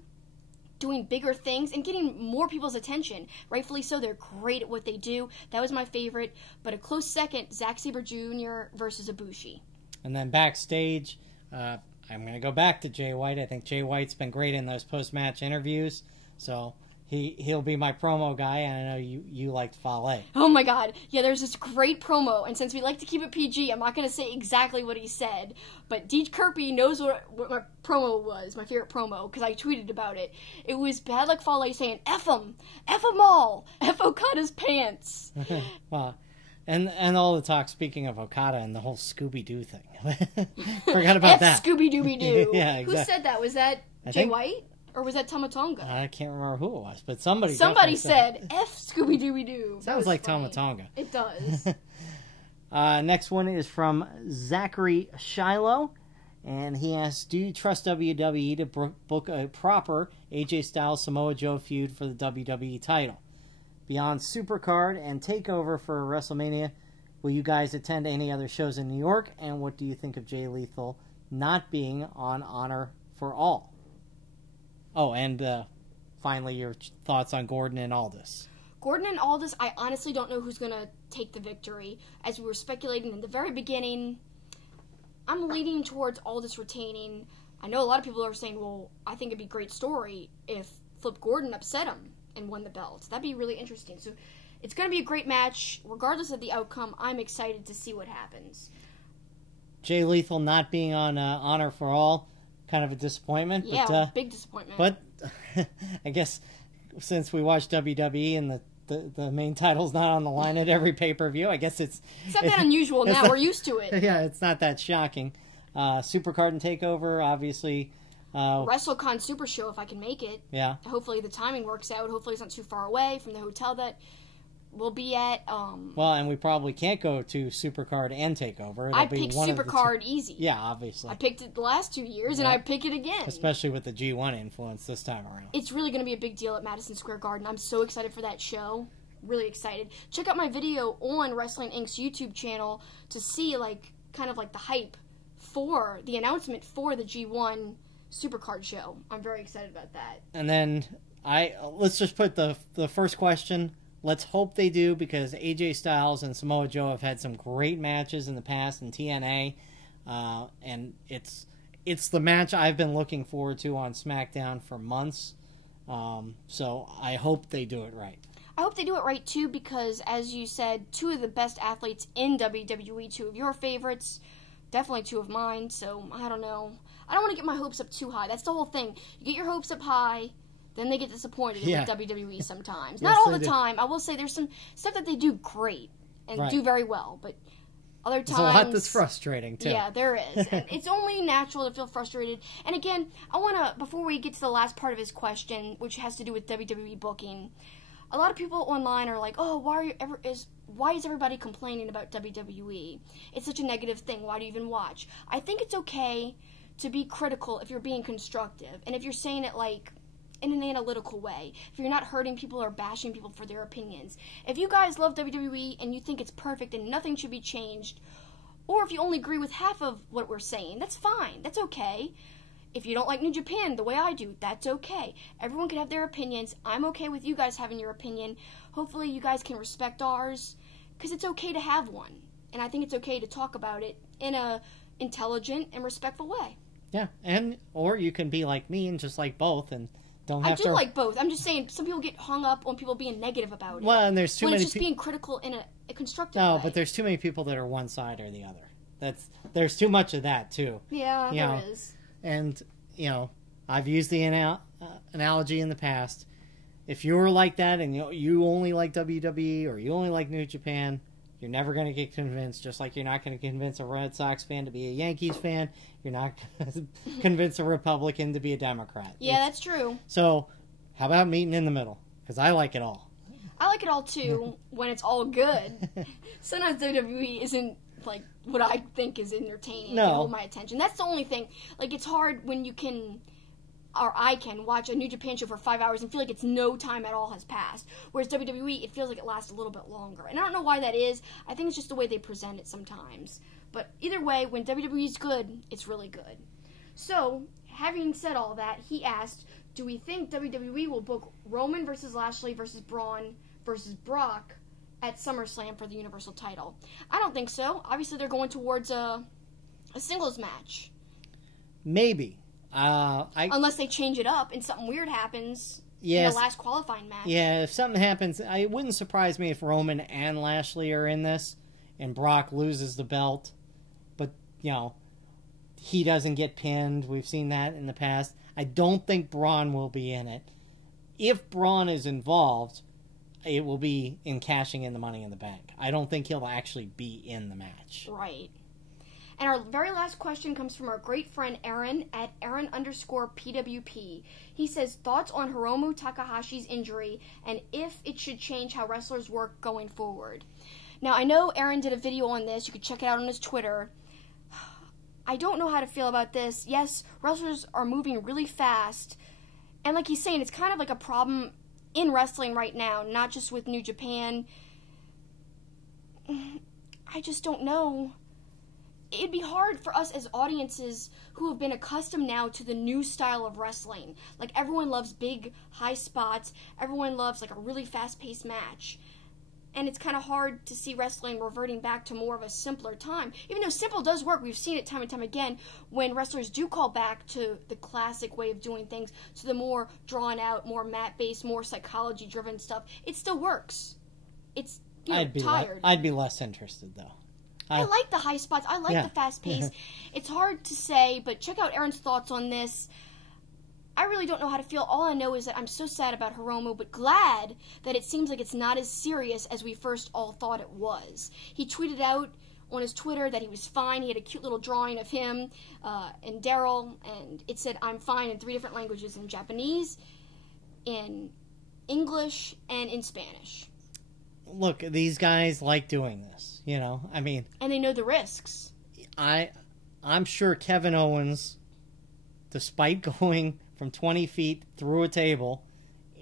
doing bigger things, and getting more people's attention. Rightfully so. They're great at what they do. That was my favorite. But a close second, Zack Sabre Jr. versus Ibushi. And then backstage, I'm going to go back to Jay White. I think Jay White's been great in those post-match interviews. So he'll be my promo guy, and I know you liked Fale. Oh my god. Yeah, there's this great promo, and since we like to keep it PG, I'm not going to say exactly what he said, but Deej Kirby knows what my promo was, my favorite promo, because I tweeted about it. It was Bad Luck Fale saying, F them all, F Okada's pants. Well, and all the talk, speaking of Okada and the whole Scooby-Doo thing. Forgot about that. Scooby-Dooby-Doo. Yeah, exactly. Who said that? Was that Jay White? Or was that Tama Tonga? I can't remember who it was, but somebody said, F Scooby-Dooby-Doo. Sounds like Tama Tonga. It does. Next one is from Zachary Shiloh, and he asks, do you trust WWE to book a proper AJ Styles Samoa Joe feud for the WWE title? Beyond Supercard and TakeOver for WrestleMania, will you guys attend any other shows in New York? And what do you think of Jay Lethal not being on Honor for All? Oh, and finally, your thoughts on Gordon and Aldis. Gordon and Aldis, I honestly don't know who's going to take the victory. As we were speculating in the very beginning, I'm leaning towards Aldis retaining. I know a lot of people are saying, well, I think it'd be a great story if Flip Gordon upset him and won the belt. That'd be really interesting. So it's going to be a great match. Regardless of the outcome, I'm excited to see what happens. Jay Lethal not being on Honor for All, kind of a disappointment. Yeah, but, big disappointment. But I guess since we watched WWE in the the main title's not on the line at every pay-per-view. I guess it's not that unusual now. We're used to it. Yeah, it's not that shocking. Supercard and Takeover, obviously. WrestleCon Super Show, if I can make it. Yeah. Hopefully the timing works out. Hopefully it's not too far away from the hotel that we'll be at. Well, and we probably can't go to Supercard and Takeover. I picked Supercard easy. Yeah, obviously. I picked it the last 2 years, and I pick it again. Especially with the G1 influence this time around. It's really going to be a big deal at Madison Square Garden. I'm so excited for that show. Really excited. Check out my video on Wrestling Inc.'s YouTube channel to see, kind of the hype for the announcement for the G1 Supercard show. I'm very excited about that. And then let's just put the first question. Let's hope they do, because AJ Styles and Samoa Joe have had some great matches in the past in TNA, and it's the match I've been looking forward to on SmackDown for months. So I hope they do it right. I hope they do it right too, because as you said, 2 of the best athletes in WWE, 2 of your favorites, definitely 2 of mine. So I don't know. I don't want to get my hopes up too high. That's the whole thing. You get your hopes up high, then they get disappointed with WWE sometimes. Not all the time. I will say there's some stuff that they do great and do very well, but other times... There's a lot that's frustrating, too. Yeah, there is. And it's only natural to feel frustrated. And again, I want to, before we get to the last part of his question, which has to do with WWE booking, a lot of people online are like, oh, why is everybody complaining about WWE? It's such a negative thing. Why do you even watch? I think it's okay to be critical if you're being constructive, and if you're saying it in an analytical way, if you're not hurting people or bashing people for their opinions. If you guys love WWE and you think it's perfect and nothing should be changed, or if you only agree with half of what we're saying, that's fine. That's okay. If you don't like New Japan the way I do, that's okay. Everyone can have their opinions. I'm okay with you guys having your opinion. Hopefully you guys can respect ours, because it's okay to have one. And I think it's okay to talk about it in a intelligent and respectful way. Yeah, or you can be like me and just like both and don't have to... I do like both. I'm just saying, some people get hung up on people being negative about it. Well, and there's too many... When it's just being critical in a constructive way. No, but there's too many people that are one side or the other. There's too much of that, too. Yeah, there is. And, I've used the analogy in the past. If you're like that and you only like WWE or you only like New Japan, you're never going to get convinced, just like you're not going to convince a Red Sox fan to be a Yankees fan. You're not going to convince a Republican to be a Democrat. Yeah, that's true. So, how about meeting in the middle? Because I like it all. I like it all, too, when it's all good. Sometimes WWE isn't, what I think is entertaining to hold my attention. That's the only thing. It's hard when you can... or I can watch a New Japan show for 5 hours and feel like it's no time at all has passed. Whereas WWE, it feels like it lasts a little bit longer. And I don't know why that is. I think it's just the way they present it sometimes. But either way, when WWE is good, it's really good. So, having said all that, he asked, do we think WWE will book Roman versus Lashley versus Braun versus Brock at SummerSlam for the Universal title? I don't think so. Obviously, they're going towards a singles match. Maybe. Unless they change it up and something weird happens in the last qualifying match. Yeah, if something happens, it wouldn't surprise me if Roman and Lashley are in this and Brock loses the belt. But, he doesn't get pinned. We've seen that in the past. I don't think Braun will be in it. If Braun is involved, it will be in cashing in the Money in the Bank. I don't think he'll actually be in the match. Right. And our very last question comes from our great friend Aaron at Aaron_PWP. He says, thoughts on Hiromu Takahashi's injury and if it should change how wrestlers work going forward. Now, I know Aaron did a video on this. You can check it out on his Twitter. I don't know how to feel about this. Yes, wrestlers are moving really fast. And like he's saying, it's kind of like a problem in wrestling right now, not just with New Japan. I just don't know. It'd be hard for us as audiences who have been accustomed now to the new style of wrestling. Everyone loves big, high spots. Everyone loves, a really fast-paced match. And it's kind of hard to see wrestling reverting back to more of a simpler time. Even though simple does work, we've seen it time and time again, when wrestlers do call back to the classic way of doing things, to the more drawn-out, more mat-based, more psychology-driven stuff. It still works. It's, tired. I'd be less interested, though. I like the high spots. I like the fast pace. It's hard to say, but check out Aaron's thoughts on this. I really don't know how to feel. All I know is that I'm so sad about Hiromu, but glad that it seems like it's not as serious as we first all thought it was. He tweeted out on his Twitter that he was fine. He had a cute little drawing of him and Daryl, and it said, "I'm fine," in 3 different languages, in Japanese, in English, and in Spanish. Look, these guys like doing this, you know. I mean, and they know the risks. I'm sure Kevin Owens, despite going from 20 feet through a table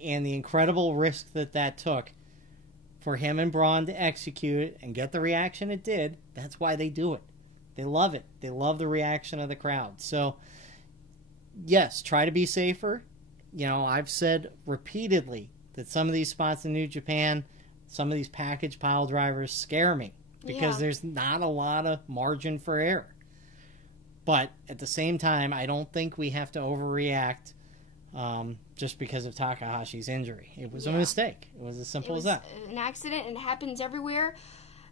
and the incredible risk that took for him and Braun to execute it and get the reaction it did, that's why they do it. They love it. They love the reaction of the crowd. So, yes, try to be safer. You know, I've said repeatedly that some of these spots in New Japan, some of these package pile drivers scare me because there's not a lot of margin for error. But at the same time, I don't think we have to overreact just because of Takahashi's injury. It was a mistake. It was as simple as that. An accident, and it happens everywhere.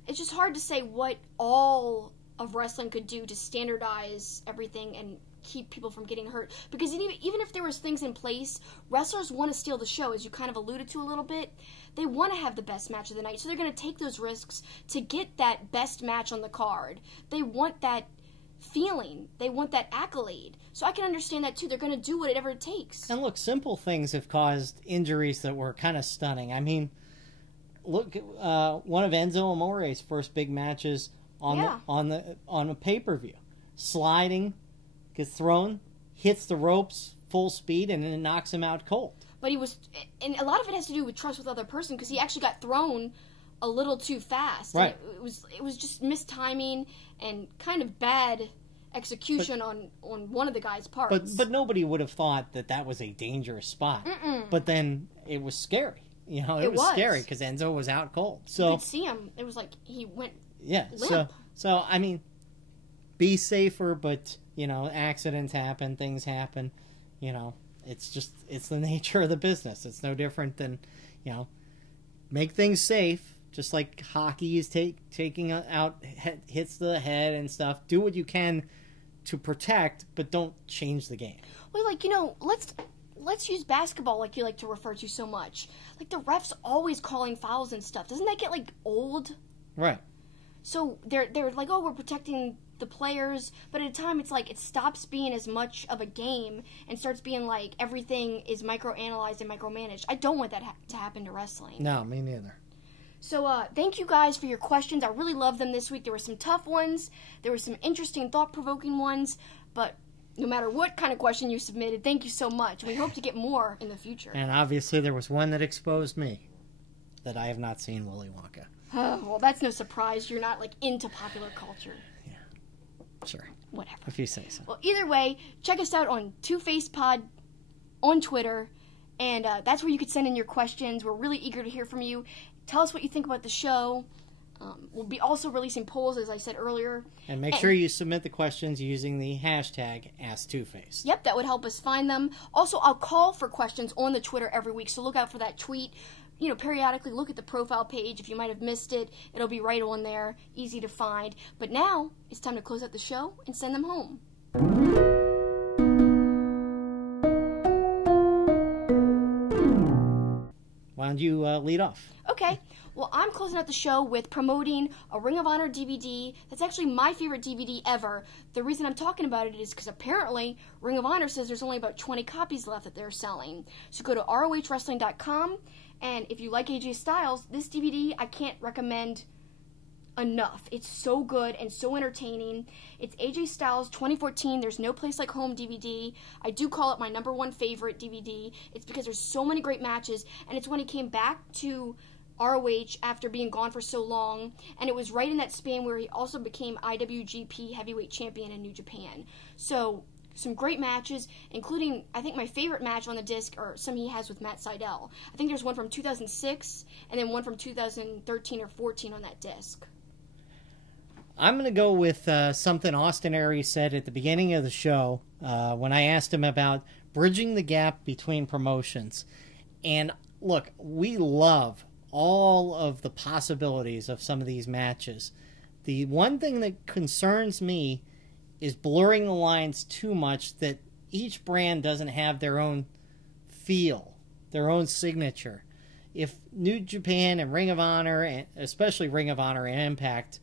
It's just hard to say what all of wrestling could do to standardize everything and keep people from getting hurt. Because even if there was things in place, wrestlers want to steal the show, as you kind of alluded to a little bit. They want to have the best match of the night, so they're going to take those risks to get that best match on the card. They want that feeling. They want that accolade. So I can understand that too. They're going to do whatever it takes. And look, simple things have caused injuries that were kind of stunning. I mean, look, one of Enzo Amore's first big matches on a pay-per-view, sliding, gets thrown, hits the ropes full speed, and then it knocks him out cold. But and a lot of it has to do with trust with the other person, because he actually got thrown a little too fast. Right. It was just mistiming and kind of bad execution on one of the guy's parts. But nobody would have thought that was a dangerous spot. But then it was scary. You know, it was scary because Enzo was out cold. So you could see him. It was like he went limp. So I mean, be safer, but you know, accidents happen, things happen. You know, it's the nature of the business. It's no different than, you know, make things safe. Just like hockey is taking out hits to the head and stuff. Do what you can to protect, but don't change the game. Well, like, you know, let's use basketball, like you like to refer to so much. Like, the refs always calling fouls and stuff. Doesn't that get, like, old? Right. So they're like, oh, we're protecting the players, but at a time it's like it stops being as much of a game and starts being like everything is microanalyzed and micromanaged. I don't want that to happen to wrestling. No, me neither. So thank you guys for your questions. I really loved them this week. There were some tough ones. There were some interesting, thought-provoking ones. But no matter what kind of question you submitted, thank you so much. We hope to get more in the future. And obviously there was one that exposed me, that I have not seen Willy Wonka. Well, that's no surprise. You're not, like, into popular culture. Yeah, sure. Whatever. If you say so. Well, either way, check us out on TwoFacePod on Twitter. And that's where you could send in your questions. We're really eager to hear from you. Tell us what you think about the show. We'll be also releasing polls, as I said earlier. And make sure you submit the questions using the hashtag #AskTwoFace. Yep, that would help us find them. Also, I'll call for questions on the Twitter every week, so look out for that tweet. You know, periodically look at the profile page. If you might have missed it, it'll be right on there, easy to find. But now, it's time to close out the show and send them home. Why don't you lead off? Okay. Well, I'm closing out the show with promoting a Ring of Honor DVD. That's actually my favorite DVD ever. The reason I'm talking about it is because apparently Ring of Honor says there's only about 20 copies left that they're selling. So go to ROHWrestling.com, and if you like AJ Styles, this DVD I can't recommend enough. It's so good and so entertaining. It's AJ Styles 2014 There's No Place Like Home DVD. I do call it my #1 favorite DVD. It's because there's so many great matches, and it's when he came back to ROH after being gone for so long, and it was right in that span where he also became IWGP Heavyweight Champion in New Japan. So some great matches, including, I think my favorite match on the disc are some he has with Matt Sydal. I think there's one from 2006 and then one from 2013 or 14 on that disc. I'm going to go with something Austin Aries said at the beginning of the show when I asked him about bridging the gap between promotions. And look, we love all of the possibilities of some of these matches. The one thing that concerns me is blurring the lines too much that each brand doesn't have their own feel, their own signature. If New Japan and Ring of Honor, and especially Ring of Honor and Impact,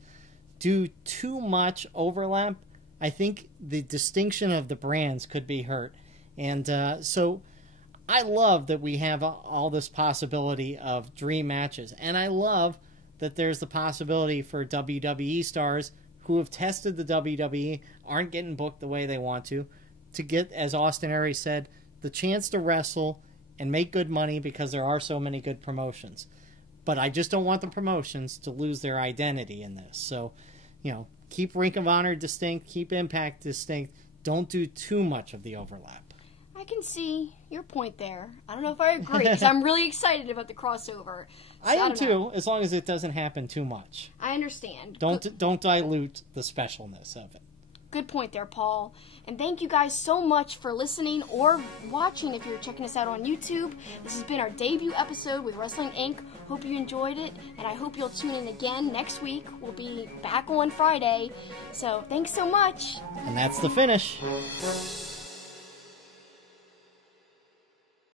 do too much overlap, I think the distinction of the brands could be hurt. And so I love that we have all this possibility of dream matches. And I love that there's the possibility for WWE stars who have tested the WWE, aren't getting booked the way they want to get, as Austin Aries said, the chance to wrestle and make good money because there are so many good promotions. But I just don't want the promotions to lose their identity in this. So, keep Ring of Honor distinct, keep Impact distinct. Don't do too much of the overlap. I can see your point there. I don't know if I agree, because I'm really excited about the crossover. So I am too, as long as it doesn't happen too much. I understand. Don't dilute the specialness of it. Good point there, Paul. And thank you guys so much for listening or watching if you're checking us out on YouTube. This has been our debut episode with Wrestling Inc. Hope you enjoyed it, and I hope you'll tune in again next week. We'll be back on Friday. So thanks so much. And that's the finish.